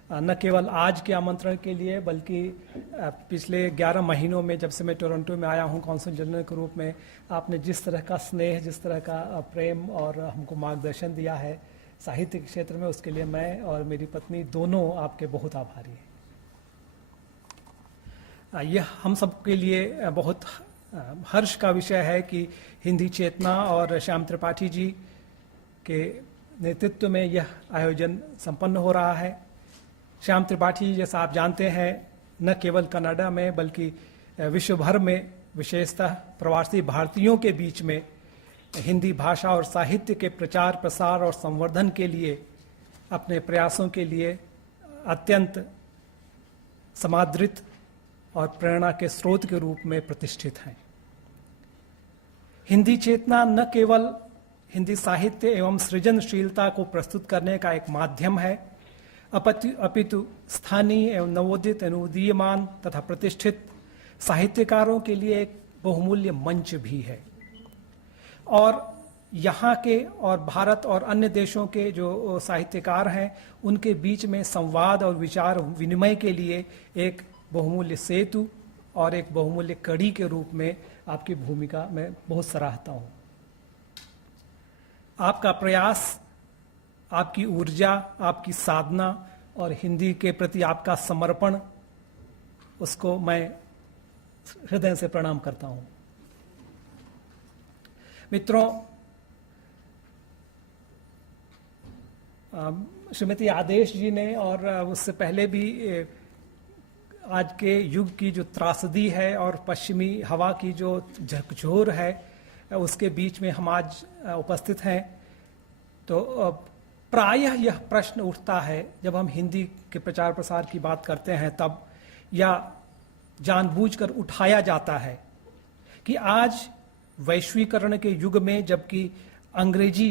न केवल आज के आमंत्रण के लिए बल्कि पिछले 11 महीनों में जब से मैं टोरंटो में आया हूँ कौंसल जनरल के रूप में, आपने जिस तरह का स्नेह, जिस तरह का प्रेम और हमको मार्गदर्शन दिया है साहित्य के क्षेत्र में, उसके लिए मैं और मेरी पत्नी दोनों आपके बहुत आभारी हैं। यह हम सबके लिए बहुत हर्ष का विषय है कि हिंदी चेतना और श्याम त्रिपाठी जी के नेतृत्व में यह आयोजन संपन्न हो रहा है। श्याम त्रिपाठी, जैसा आप जानते हैं, न केवल कनाडा में बल्कि विश्व भर में, विशेषतः प्रवासी भारतीयों के बीच में हिंदी भाषा और साहित्य के प्रचार प्रसार और संवर्धन के लिए अपने प्रयासों के लिए अत्यंत समादृत और प्रेरणा के स्रोत के रूप में प्रतिष्ठित हैं। हिंदी चेतना न केवल हिंदी साहित्य एवं सृजनशीलता को प्रस्तुत करने का एक माध्यम है, अपितु स्थानीय एवं नवोदित एवं उदीयमान तथा प्रतिष्ठित साहित्यकारों के लिए एक बहुमूल्य मंच भी है। और यहाँ के और भारत और अन्य देशों के जो साहित्यकार हैं उनके बीच में संवाद और विचार विनिमय के लिए एक बहुमूल्य सेतु और एक बहुमूल्य कड़ी के रूप में आपकी भूमिका मैं बहुत सराहता हूँ। आपका प्रयास, आपकी ऊर्जा, आपकी साधना और हिंदी के प्रति आपका समर्पण, उसको मैं हृदय से प्रणाम करता हूँ। मित्रों, श्रीमती आदेश जी ने और उससे पहले भी आज के युग की जो त्रासदी है और पश्चिमी हवा की जो झकझोर है उसके बीच में हम आज उपस्थित हैं, तो प्रायः यह प्रश्न उठता है जब हम हिंदी के प्रचार प्रसार की बात करते हैं तब, या जानबूझकर उठाया जाता है कि आज वैश्वीकरण के युग में, जबकि अंग्रेजी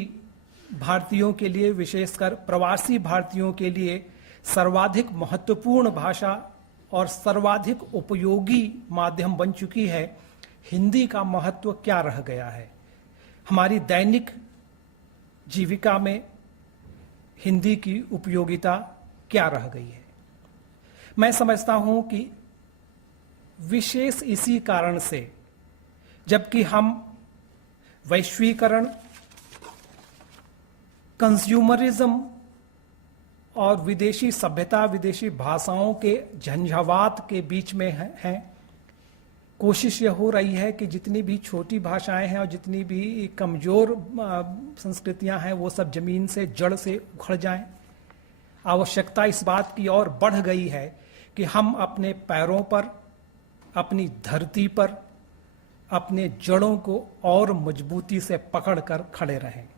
भारतीयों के लिए, विशेषकर प्रवासी भारतीयों के लिए सर्वाधिक महत्वपूर्ण भाषा और सर्वाधिक उपयोगी माध्यम बन चुकी है, हिंदी का महत्व क्या रह गया है? हमारी दैनिक जीविका में हिंदी की उपयोगिता क्या रह गई है? मैं समझता हूं कि विशेष इसी कारण से, जबकि हम वैश्वीकरण, कंज्यूमरिज्म और विदेशी सभ्यता, विदेशी भाषाओं के झंझावात के बीच में हैं, कोशिश यह हो रही है कि जितनी भी छोटी भाषाएं हैं और जितनी भी कमजोर संस्कृतियां हैं वो सब जमीन से, जड़ से उखड़ जाएं। आवश्यकता इस बात की और बढ़ गई है कि हम अपने पैरों पर, अपनी धरती पर, अपने जड़ों को और मजबूती से पकड़कर खड़े रहें।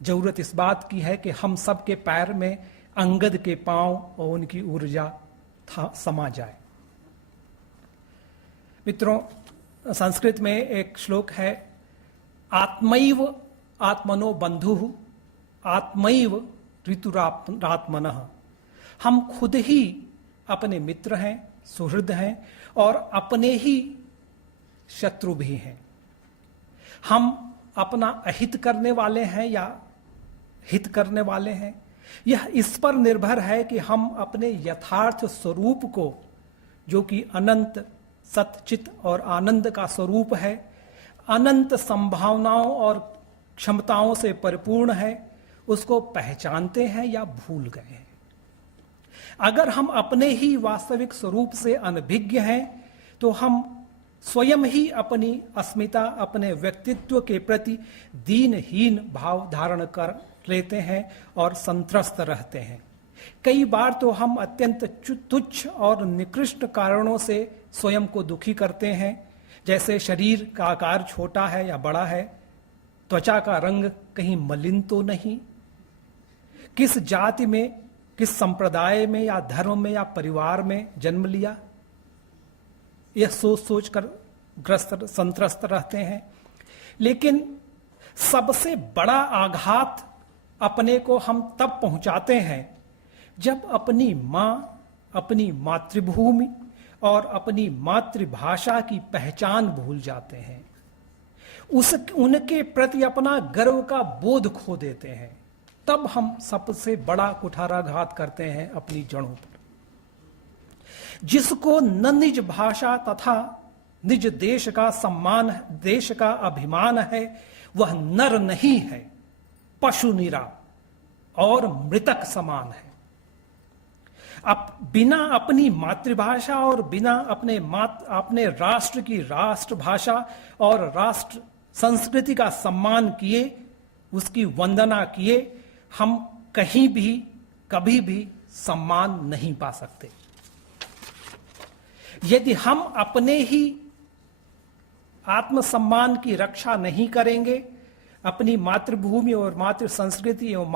जरूरत इस बात की है कि हम सब के पैर में अंगद के पांव और उनकी ऊर्जा समा जाए। मित्रों, संस्कृत में एक श्लोक है, आत्मैव आत्मनो बंधुः आत्मैव ऋतुरात्मनः। हम खुद ही अपने मित्र हैं, सुहृद हैं और अपने ही शत्रु भी हैं। हम अपना अहित करने वाले हैं या हित करने वाले हैं, यह इस पर निर्भर है कि हम अपने यथार्थ स्वरूप को, जो कि अनंत सतचित और आनंद का स्वरूप है, अनंत संभावनाओं और क्षमताओं से परिपूर्ण है, उसको पहचानते हैं या भूल गए हैं। अगर हम अपने ही वास्तविक स्वरूप से अनभिज्ञ हैं तो हम स्वयं ही अपनी अस्मिता, अपने व्यक्तित्व के प्रति दीनहीन भाव धारण कर लेते हैं और संत्रस्त रहते हैं। कई बार तो हम अत्यंत तुच्छ और निकृष्ट कारणों से स्वयं को दुखी करते हैं, जैसे शरीर का आकार छोटा है या बड़ा है, त्वचा का रंग कहीं मलिन तो नहीं, किस जाति में, किस संप्रदाय में या धर्म में या परिवार में जन्म लिया, यह सोच सोच कर ग्रस्त संत्रस्त रहते हैं। लेकिन सबसे बड़ा आघात अपने को हम तब पहुंचाते हैं जब अपनी माँ, अपनी मातृभूमि और अपनी मातृभाषा की पहचान भूल जाते हैं, उनके प्रति अपना गर्व का बोध खो देते हैं। तब हम सबसे बड़ा कुठाराघात करते हैं अपनी जड़ों पर। जिसको न निज भाषा तथा निज देश का सम्मान, देश का अभिमान है, वह नर नहीं है, पशु निरा और मृतक समान है। अब बिना अपनी मातृभाषा और बिना अपने राष्ट्र की राष्ट्रभाषा और राष्ट्र संस्कृति का सम्मान किए, उसकी वंदना किए, हम कहीं भी कभी भी सम्मान नहीं पा सकते। यदि हम अपने ही आत्मसम्मान की रक्षा नहीं करेंगे, अपनी मातृभूमि और मातृ संस्कृति और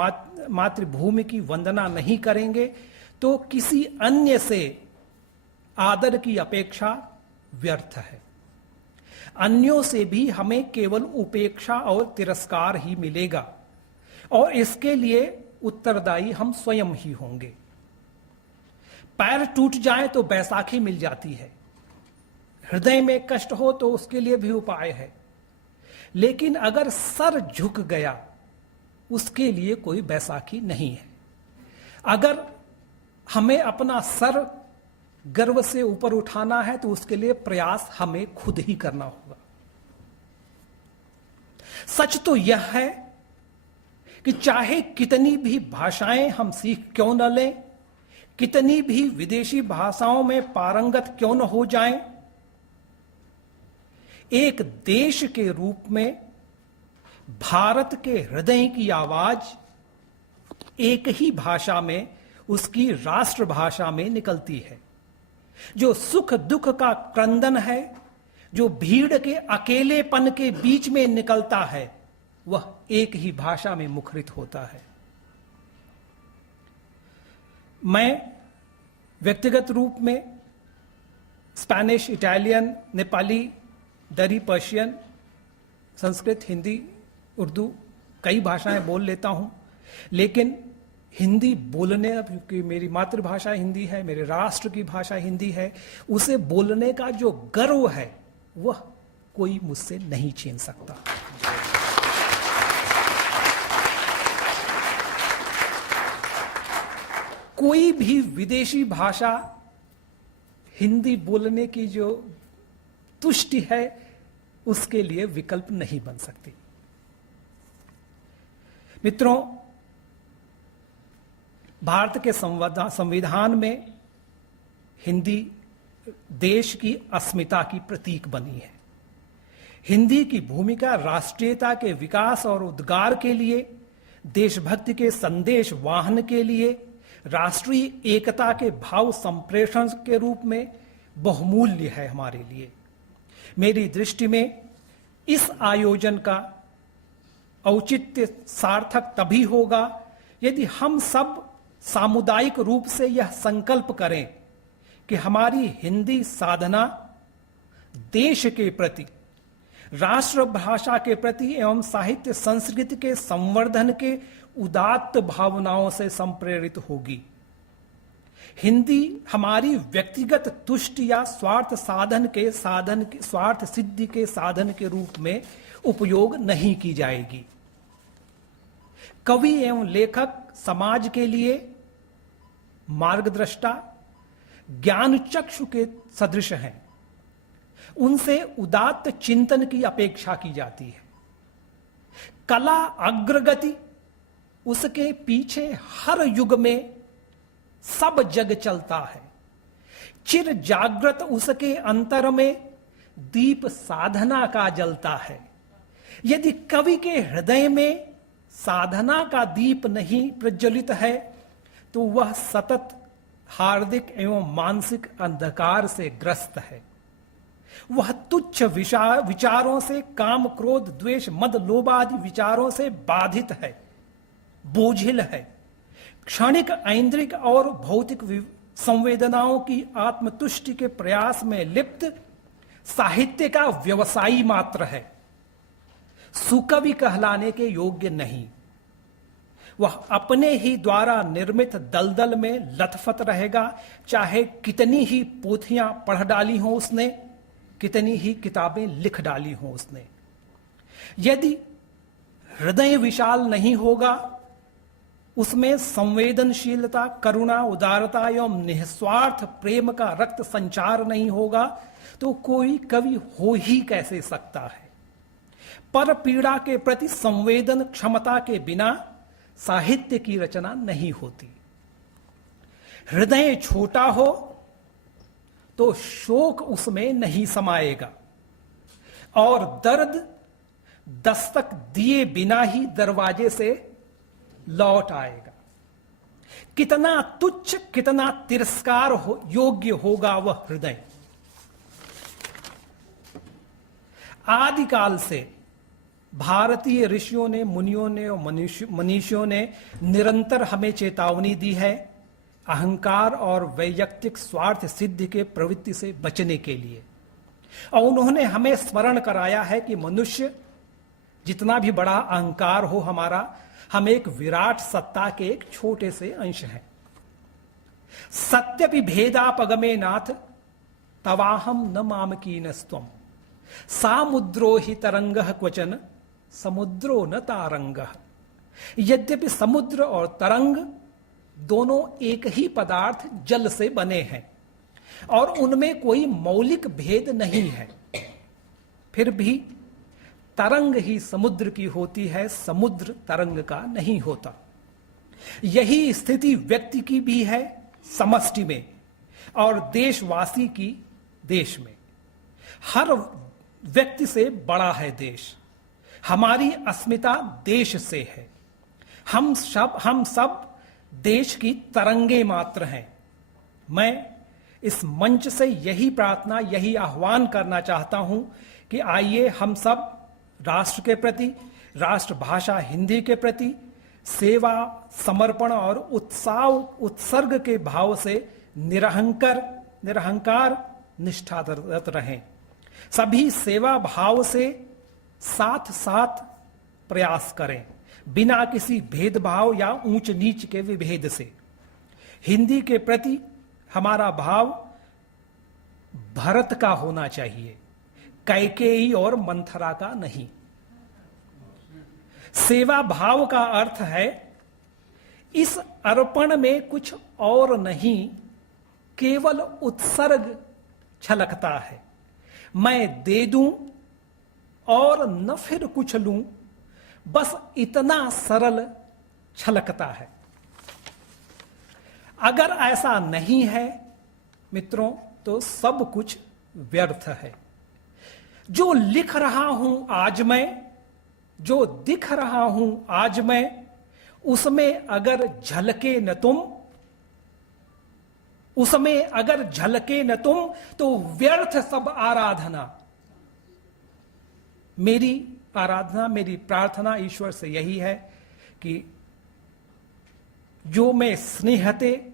मातृभूमि की वंदना नहीं करेंगे, तो किसी अन्य से आदर की अपेक्षा व्यर्थ है। अन्यों से भी हमें केवल उपेक्षा और तिरस्कार ही मिलेगा, और इसके लिए उत्तरदायी हम स्वयं ही होंगे। पैर टूट जाए तो बैसाखी मिल जाती है, हृदय में कष्ट हो तो उसके लिए भी उपाय है, लेकिन अगर सर झुक गया उसके लिए कोई बैसाखी नहीं है। अगर हमें अपना सर गर्व से ऊपर उठाना है तो उसके लिए प्रयास हमें खुद ही करना होगा। सच तो यह है कि चाहे कितनी भी भाषाएं हम सीख क्यों न लें, कितनी भी विदेशी भाषाओं में पारंगत क्यों न हो जाएं, एक देश के रूप में भारत के हृदय की आवाज एक ही भाषा में, उसकी राष्ट्रभाषा में निकलती है। जो सुख दुख का क्रंदन है, जो भीड़ के अकेलेपन के बीच में निकलता है, वह एक ही भाषा में मुखरित होता है। मैं व्यक्तिगत रूप में स्पेनिश, इटालियन, नेपाली, दरी, पर्शियन, संस्कृत, हिंदी, उर्दू कई भाषाएं बोल लेता हूं, लेकिन हिंदी बोलने, क्योंकि मेरी मातृभाषा हिंदी है, मेरे राष्ट्र की भाषा हिंदी है, उसे बोलने का जो गर्व है वह कोई मुझसे नहीं छीन सकता। कोई भी विदेशी भाषा हिंदी बोलने की जो तुष्टि है उसके लिए विकल्प नहीं बन सकती। मित्रों, भारत के संविधान में हिंदी देश की अस्मिता की प्रतीक बनी है। हिंदी की भूमिका राष्ट्रीयता के विकास और उद्गार के लिए, देशभक्ति के संदेश वाहन के लिए, राष्ट्रीय एकता के भाव संप्रेषण के रूप में बहुमूल्य है हमारे लिए। मेरी दृष्टि में इस आयोजन का औचित्य सार्थक तभी होगा यदि हम सब सामुदायिक रूप से यह संकल्प करें कि हमारी हिंदी साधना देश के प्रति, राष्ट्रभाषा के प्रति एवं साहित्य संस्कृति के संवर्धन के उदात्त भावनाओं से संप्रेरित होगी। हिंदी हमारी व्यक्तिगत तुष्टि या स्वार्थ स्वार्थ सिद्धि के साधन के रूप में उपयोग नहीं की जाएगी। कवि एवं लेखक समाज के लिए मार्गदृष्टा, ज्ञान चक्षु के सदृश हैं। उनसे उदात्त चिंतन की अपेक्षा की जाती है। कला अग्रगति, उसके पीछे हर युग में सब जग चलता है। चिर जागृत उसके अंतर में दीप साधना का जलता है। यदि कवि के हृदय में साधना का दीप नहीं प्रज्वलित है तो वह सतत हार्दिक एवं मानसिक अंधकार से ग्रस्त है। वह तुच्छ विचारों से, काम, क्रोध, द्वेष, मद, लोभ आदि विचारों से बाधित है, बोझिल है। क्षणिक, ऐन्द्रिक और भौतिक संवेदनाओं की आत्मतुष्टि के प्रयास में लिप्त साहित्य का व्यवसायी मात्र है, सुकवि कहलाने के योग्य नहीं। वह अपने ही द्वारा निर्मित दलदल में लथपथ रहेगा, चाहे कितनी ही पोथियां पढ़ डाली हों उसने, कितनी ही किताबें लिख डाली हों उसने। यदि हृदय विशाल नहीं होगा, उसमें संवेदनशीलता, करुणा, उदारता एवं निस्वार्थ प्रेम का रक्त संचार नहीं होगा, तो कोई कवि हो ही कैसे सकता है। पर पीड़ा के प्रति संवेदन क्षमता के बिना साहित्य की रचना नहीं होती। हृदय छोटा हो तो शोक उसमें नहीं समाएगा और दर्द दस्तक दिए बिना ही दरवाजे से लौट आएगा। कितना तुच्छ, कितना तिरस्कार योग्य होगा वह हृदय। आदिकाल से भारतीय ऋषियों ने, मुनियों ने और मनीषियों ने निरंतर हमें चेतावनी दी है अहंकार और वैयक्तिक स्वार्थ सिद्धि के प्रवृत्ति से बचने के लिए। और उन्होंने हमें स्मरण कराया है कि मनुष्य जितना भी बड़ा अहंकार हो हमारा, हम एक विराट सत्ता के एक छोटे से अंश हैं। सत्यपि भेदापगमे नाथ तवाहम न मामकीनस्त्वम सामुद्रो हि तरंगः क्वचन समुद्रो न तारंगः। यद्यपि समुद्र और तरंग दोनों एक ही पदार्थ जल से बने हैं और उनमें कोई मौलिक भेद नहीं है, फिर भी तरंग ही समुद्र की होती है, समुद्र तरंग का नहीं होता। यही स्थिति व्यक्ति की भी है समष्टि में और देशवासी की देश में। हर व्यक्ति से बड़ा है देश। हमारी अस्मिता देश से है। हम सब देश की तरंगे मात्र हैं। मैं इस मंच से यही प्रार्थना, यही आह्वान करना चाहता हूं कि आइए हम सब राष्ट्र के प्रति, राष्ट्रभाषा हिंदी के प्रति सेवा, समर्पण और उत्सर्ग के भाव से निरहंकार निष्ठारत रहें। सभी सेवा भाव से साथ साथ प्रयास करें, बिना किसी भेदभाव या ऊंच नीच के विभेद से। हिंदी के प्रति हमारा भाव भरत का होना चाहिए, कैकेयी और मंथरा का नहीं। सेवा भाव का अर्थ है इस अर्पण में कुछ और नहीं, केवल उत्सर्ग छलकता है। मैं दे दूं और न फिर कुछ लूं, बस इतना सरल छलकता है। अगर ऐसा नहीं है मित्रों, तो सब कुछ व्यर्थ है। जो लिख रहा हूं आज मैं, जो दिख रहा हूं आज मैं, उसमें अगर झलके न तुम, उसमें अगर झलके न तुम, तो व्यर्थ सब आराधना। मेरी आराधना, मेरी प्रार्थना ईश्वर से यही है कि जो मैं स्नेहते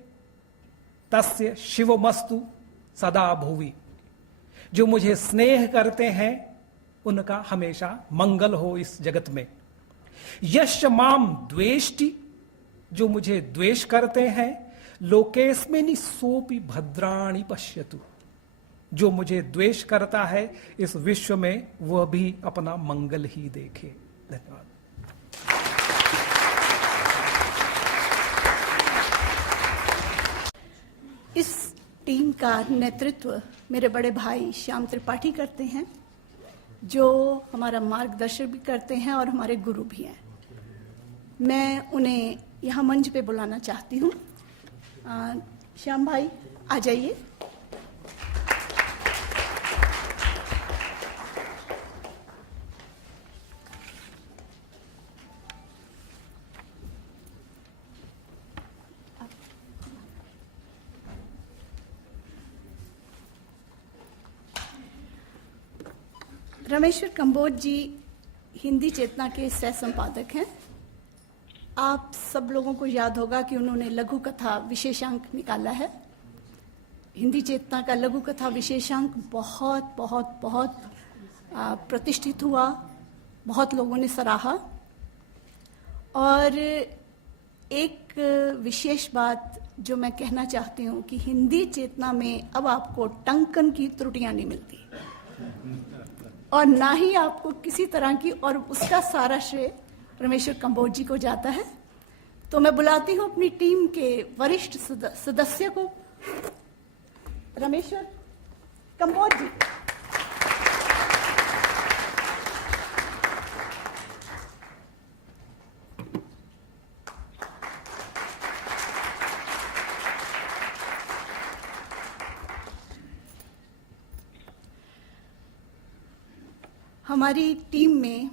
तस्य शिवमस्तु सदा भुवि। जो मुझे स्नेह करते हैं उनका हमेशा मंगल हो इस जगत में। यश माम द्वेष्टि, जो मुझे द्वेष करते हैं, लोकेस्मिनि सोपि भद्राणि पश्यतु। जो मुझे द्वेष करता है इस विश्व में, वह भी अपना मंगल ही देखे। धन्यवाद। इस टीम का नेतृत्व मेरे बड़े भाई श्याम त्रिपाठी करते हैं, जो हमारा मार्गदर्शन भी करते हैं और हमारे गुरु भी हैं। मैं उन्हें यहाँ मंच पे बुलाना चाहती हूँ। श्याम भाई आ जाइए। रमेश्वर कंबोज जी हिंदी चेतना के सह संपादक हैं। आप सब लोगों को याद होगा कि उन्होंने लघु कथा विशेषांक निकाला है। हिंदी चेतना का लघु कथा विशेषांक बहुत बहुत बहुत प्रतिष्ठित हुआ, बहुत लोगों ने सराहा। और एक विशेष बात जो मैं कहना चाहती हूँ कि हिंदी चेतना में अब आपको टंकन की त्रुटियां नहीं मिलती और ना ही आपको किसी तरह की, और उसका सारा श्रेय रमेश्वर कंबोज जी को जाता है। तो मैं बुलाती हूँ अपनी टीम के वरिष्ठ सदस्य को, रमेश्वर कंबोज जी। हमारी टीम में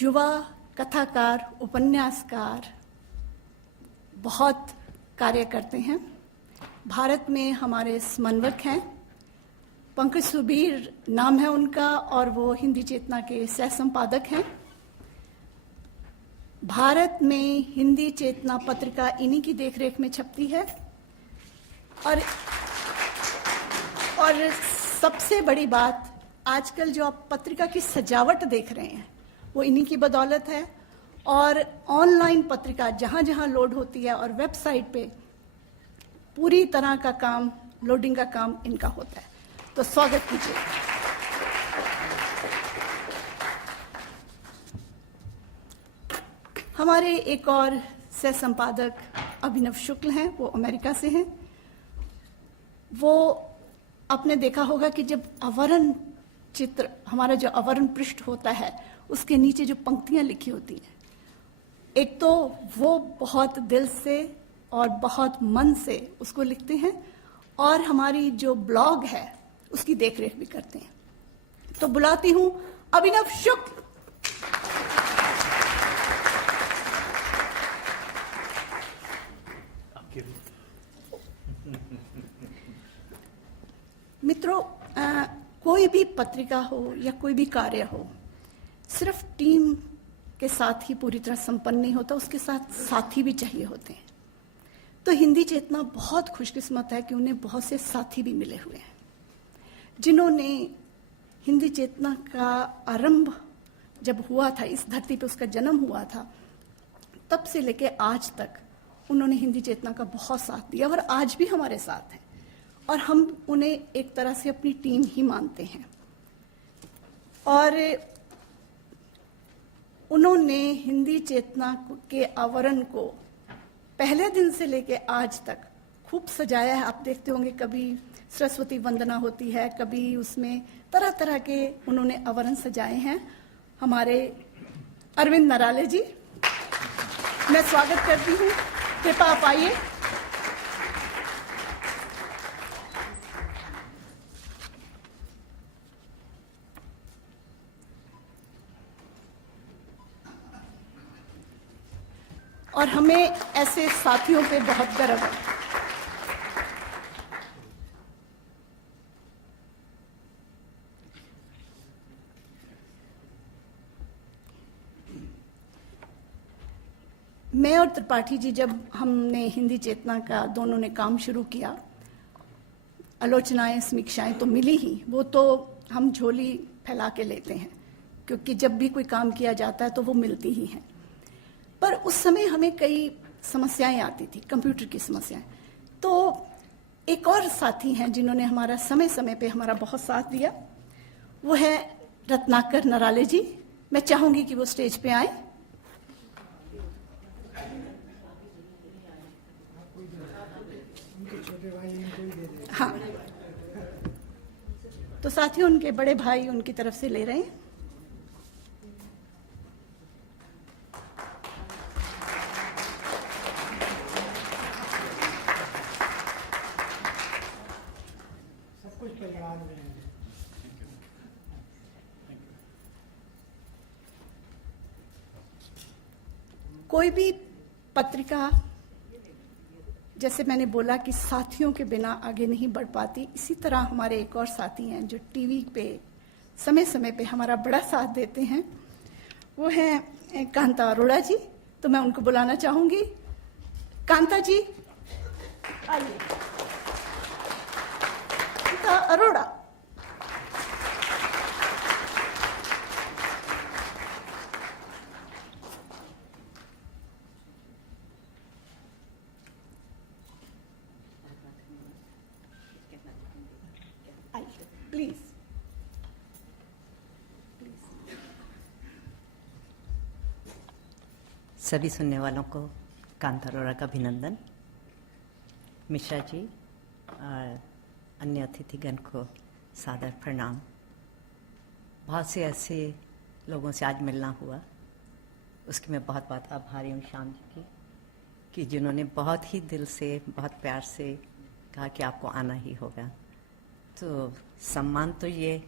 युवा कथाकार, उपन्यासकार बहुत कार्य करते हैं। भारत में हमारे समन्वयक हैं, पंकज सुबीर नाम है उनका, और वो हिंदी चेतना के सह संपादक हैं। भारत में हिंदी चेतना पत्रिका इन्हीं की देखरेख में छपती है। और सबसे बड़ी बात, आजकल जो आप पत्रिका की सजावट देख रहे हैं वो इन्हीं की बदौलत है। और ऑनलाइन पत्रिका जहाँ जहाँ लोड होती है और वेबसाइट पे पूरी तरह का काम, लोडिंग का काम इनका होता है। तो स्वागत कीजिए। हमारे एक और सह संपादक अभिनव शुक्ल हैं, वो अमेरिका से हैं। वो आपने देखा होगा कि जब आवरण चित्र, हमारा जो आवरण पृष्ठ होता है, उसके नीचे जो पंक्तियां लिखी होती हैं, एक तो वो बहुत दिल से और बहुत मन से उसको लिखते हैं, और हमारी जो ब्लॉग है उसकी देखरेख भी करते हैं। तो बुलाती हूं अभिनव शुक्ल। मित्रों, कोई भी पत्रिका हो या कोई भी कार्य हो, सिर्फ टीम के साथ ही पूरी तरह संपन्न नहीं होता, उसके साथ साथी भी चाहिए होते हैं। तो हिंदी चेतना बहुत खुशकिस्मत है कि उन्हें बहुत से साथी भी मिले हुए हैं, जिन्होंने हिंदी चेतना का आरंभ जब हुआ था, इस धरती पे उसका जन्म हुआ था, तब से लेके आज तक उन्होंने हिंदी चेतना का बहुत साथ दिया और आज भी हमारे साथ हैं, और हम उन्हें एक तरह से अपनी टीम ही मानते हैं। और उन्होंने हिंदी चेतना के आवरण को पहले दिन से लेके आज तक खूब सजाया है। आप देखते होंगे कभी सरस्वती वंदना होती है, कभी उसमें तरह तरह के उन्होंने आवरण सजाए हैं। हमारे अरविंद नराले जी, मैं स्वागत करती हूँ, कृपया आप आइए। और हमें ऐसे साथियों पे बहुत गर्व है। मैं और त्रिपाठी जी, जब हमने हिंदी चेतना का दोनों ने काम शुरू किया, आलोचनाएं, समीक्षाएं तो मिली ही, वो तो हम झोली फैला के लेते हैं, क्योंकि जब भी कोई काम किया जाता है तो वो मिलती ही हैं। पर उस समय हमें कई समस्याएं आती थी, कंप्यूटर की समस्याएं। तो एक और साथी हैं जिन्होंने हमारा समय समय पे हमारा बहुत साथ दिया, वो है रत्नाकर नराले जी। मैं चाहूंगी कि वो स्टेज पे आए। हाँ, तो साथियों, उनके बड़े भाई उनकी तरफ से ले रहे हैं। कोई भी पत्रिका, जैसे मैंने बोला कि साथियों के बिना आगे नहीं बढ़ पाती, इसी तरह हमारे एक और साथी हैं जो टीवी पे समय समय पे हमारा बड़ा साथ देते हैं। वो हैं कांता अरोड़ा जी। तो मैं उनको बुलाना चाहूंगी। कांता जी आइए। कांता अरोड़ा। प्लीज। सभी सुनने वालों को कांता अरोड़ा का अभिनंदन। मिश्रा जी और अन्य अतिथिगण को सादर प्रणाम। बहुत से ऐसे लोगों से आज मिलना हुआ, उसकी मैं बहुत बहुत आभारी हूँ श्याम जी की, कि जिन्होंने बहुत ही दिल से, बहुत प्यार से कहा कि आपको आना ही होगा। तो सम्मान तो ये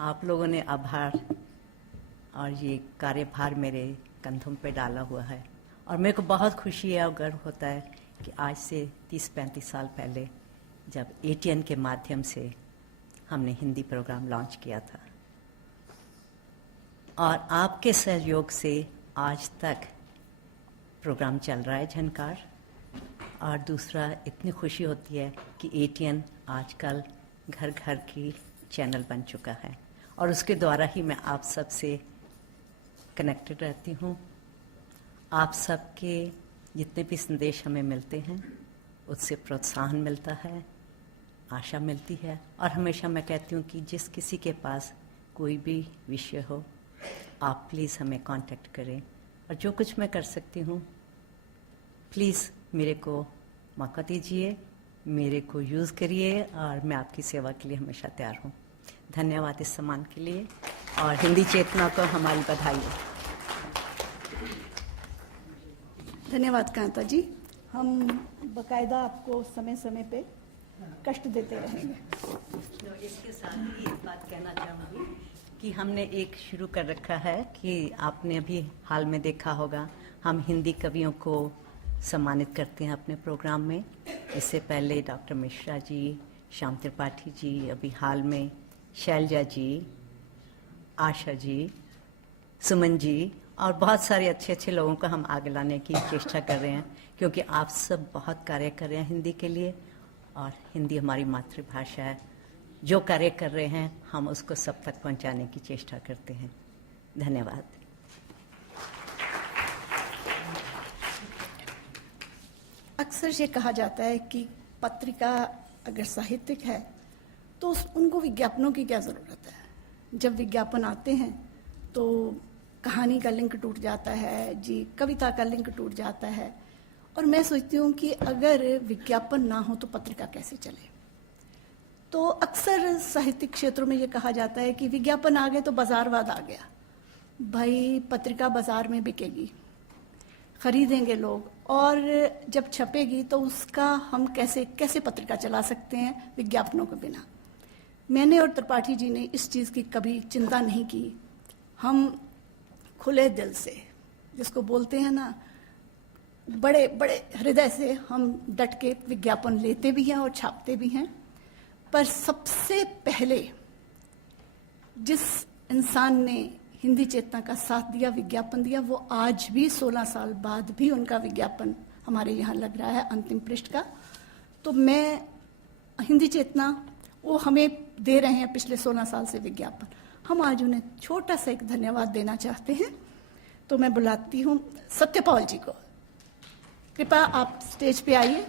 आप लोगों ने आभार और ये कार्यभार मेरे कंधों पे डाला हुआ है, और मेरे को बहुत खुशी है और गर्व होता है कि आज से 30-35 साल पहले जब ATN के माध्यम से हमने हिंदी प्रोग्राम लॉन्च किया था, और आपके सहयोग से आज तक प्रोग्राम चल रहा है झनकार। और दूसरा, इतनी खुशी होती है कि ATN आजकल घर घर की चैनल बन चुका है, और उसके द्वारा ही मैं आप सबसे कनेक्टेड रहती हूँ। आप सबके जितने भी संदेश हमें मिलते हैं उससे प्रोत्साहन मिलता है, आशा मिलती है, और हमेशा मैं कहती हूँ कि जिस किसी के पास कोई भी विषय हो आप प्लीज़ हमें कांटेक्ट करें, और जो कुछ मैं कर सकती हूँ प्लीज़ मेरे को मौका दीजिए, मेरे को यूज़ करिए, और मैं आपकी सेवा के लिए हमेशा तैयार हूँ। धन्यवाद इस सम्मान के लिए, और हिंदी चेतना को हमारी बधाई। धन्यवाद कांता जी। हम बकायदा आपको समय समय पे कष्ट देते रहेंगे। इसके साथ ही एक बात कहना चाहूँगी कि हमने एक शुरू कर रखा है कि आपने अभी हाल में देखा होगा, हम हिंदी कवियों को सम्मानित करते हैं अपने प्रोग्राम में। इससे पहले डॉक्टर मिश्रा जी, श्याम त्रिपाठी जी, अभी हाल में शैलजा जी, आशा जी, सुमन जी, और बहुत सारे अच्छे अच्छे लोगों को हम आगे लाने की चेष्टा कर रहे हैं, क्योंकि आप सब बहुत कार्य कर रहे हैं हिंदी के लिए, और हिंदी हमारी मातृभाषा है। जो कार्य कर रहे हैं हम उसको सब तक पहुंचाने की चेष्टा करते हैं। धन्यवाद। अक्सर ये कहा जाता है कि पत्रिका अगर साहित्यिक है तो उनको विज्ञापनों की क्या ज़रूरत है। जब विज्ञापन आते हैं तो कहानी का लिंक टूट जाता है जी, कविता का लिंक टूट जाता है, और मैं सोचती हूँ कि अगर विज्ञापन ना हो तो पत्रिका कैसे चले। तो अक्सर साहित्यिक क्षेत्रों में ये कहा जाता है कि विज्ञापन आ गए तो बाजारवाद आ गया। भाई पत्रिका बाजार में बिकेगी, खरीदेंगे लोग, और जब छपेगी तो उसका हम कैसे पत्रिका चला सकते हैं विज्ञापनों के बिना। मैंने और त्रिपाठी जी ने इस चीज़ की कभी चिंता नहीं की। हम खुले दिल से, जिसको बोलते हैं ना, बड़े बड़े हृदय से हम डट के विज्ञापन लेते भी हैं और छापते भी हैं। पर सबसे पहले जिस इंसान ने हिंदी चेतना का साथ दिया, विज्ञापन दिया, वो आज भी 16 साल बाद भी उनका विज्ञापन हमारे यहाँ लग रहा है अंतिम पृष्ठ का। तो मैं हिंदी चेतना वो हमें दे रहे हैं पिछले 16 साल से विज्ञापन, हम आज उन्हें छोटा सा एक धन्यवाद देना चाहते हैं। तो मैं बुलाती हूँ सत्यपाल जी को। कृपया आप स्टेज पे आइए।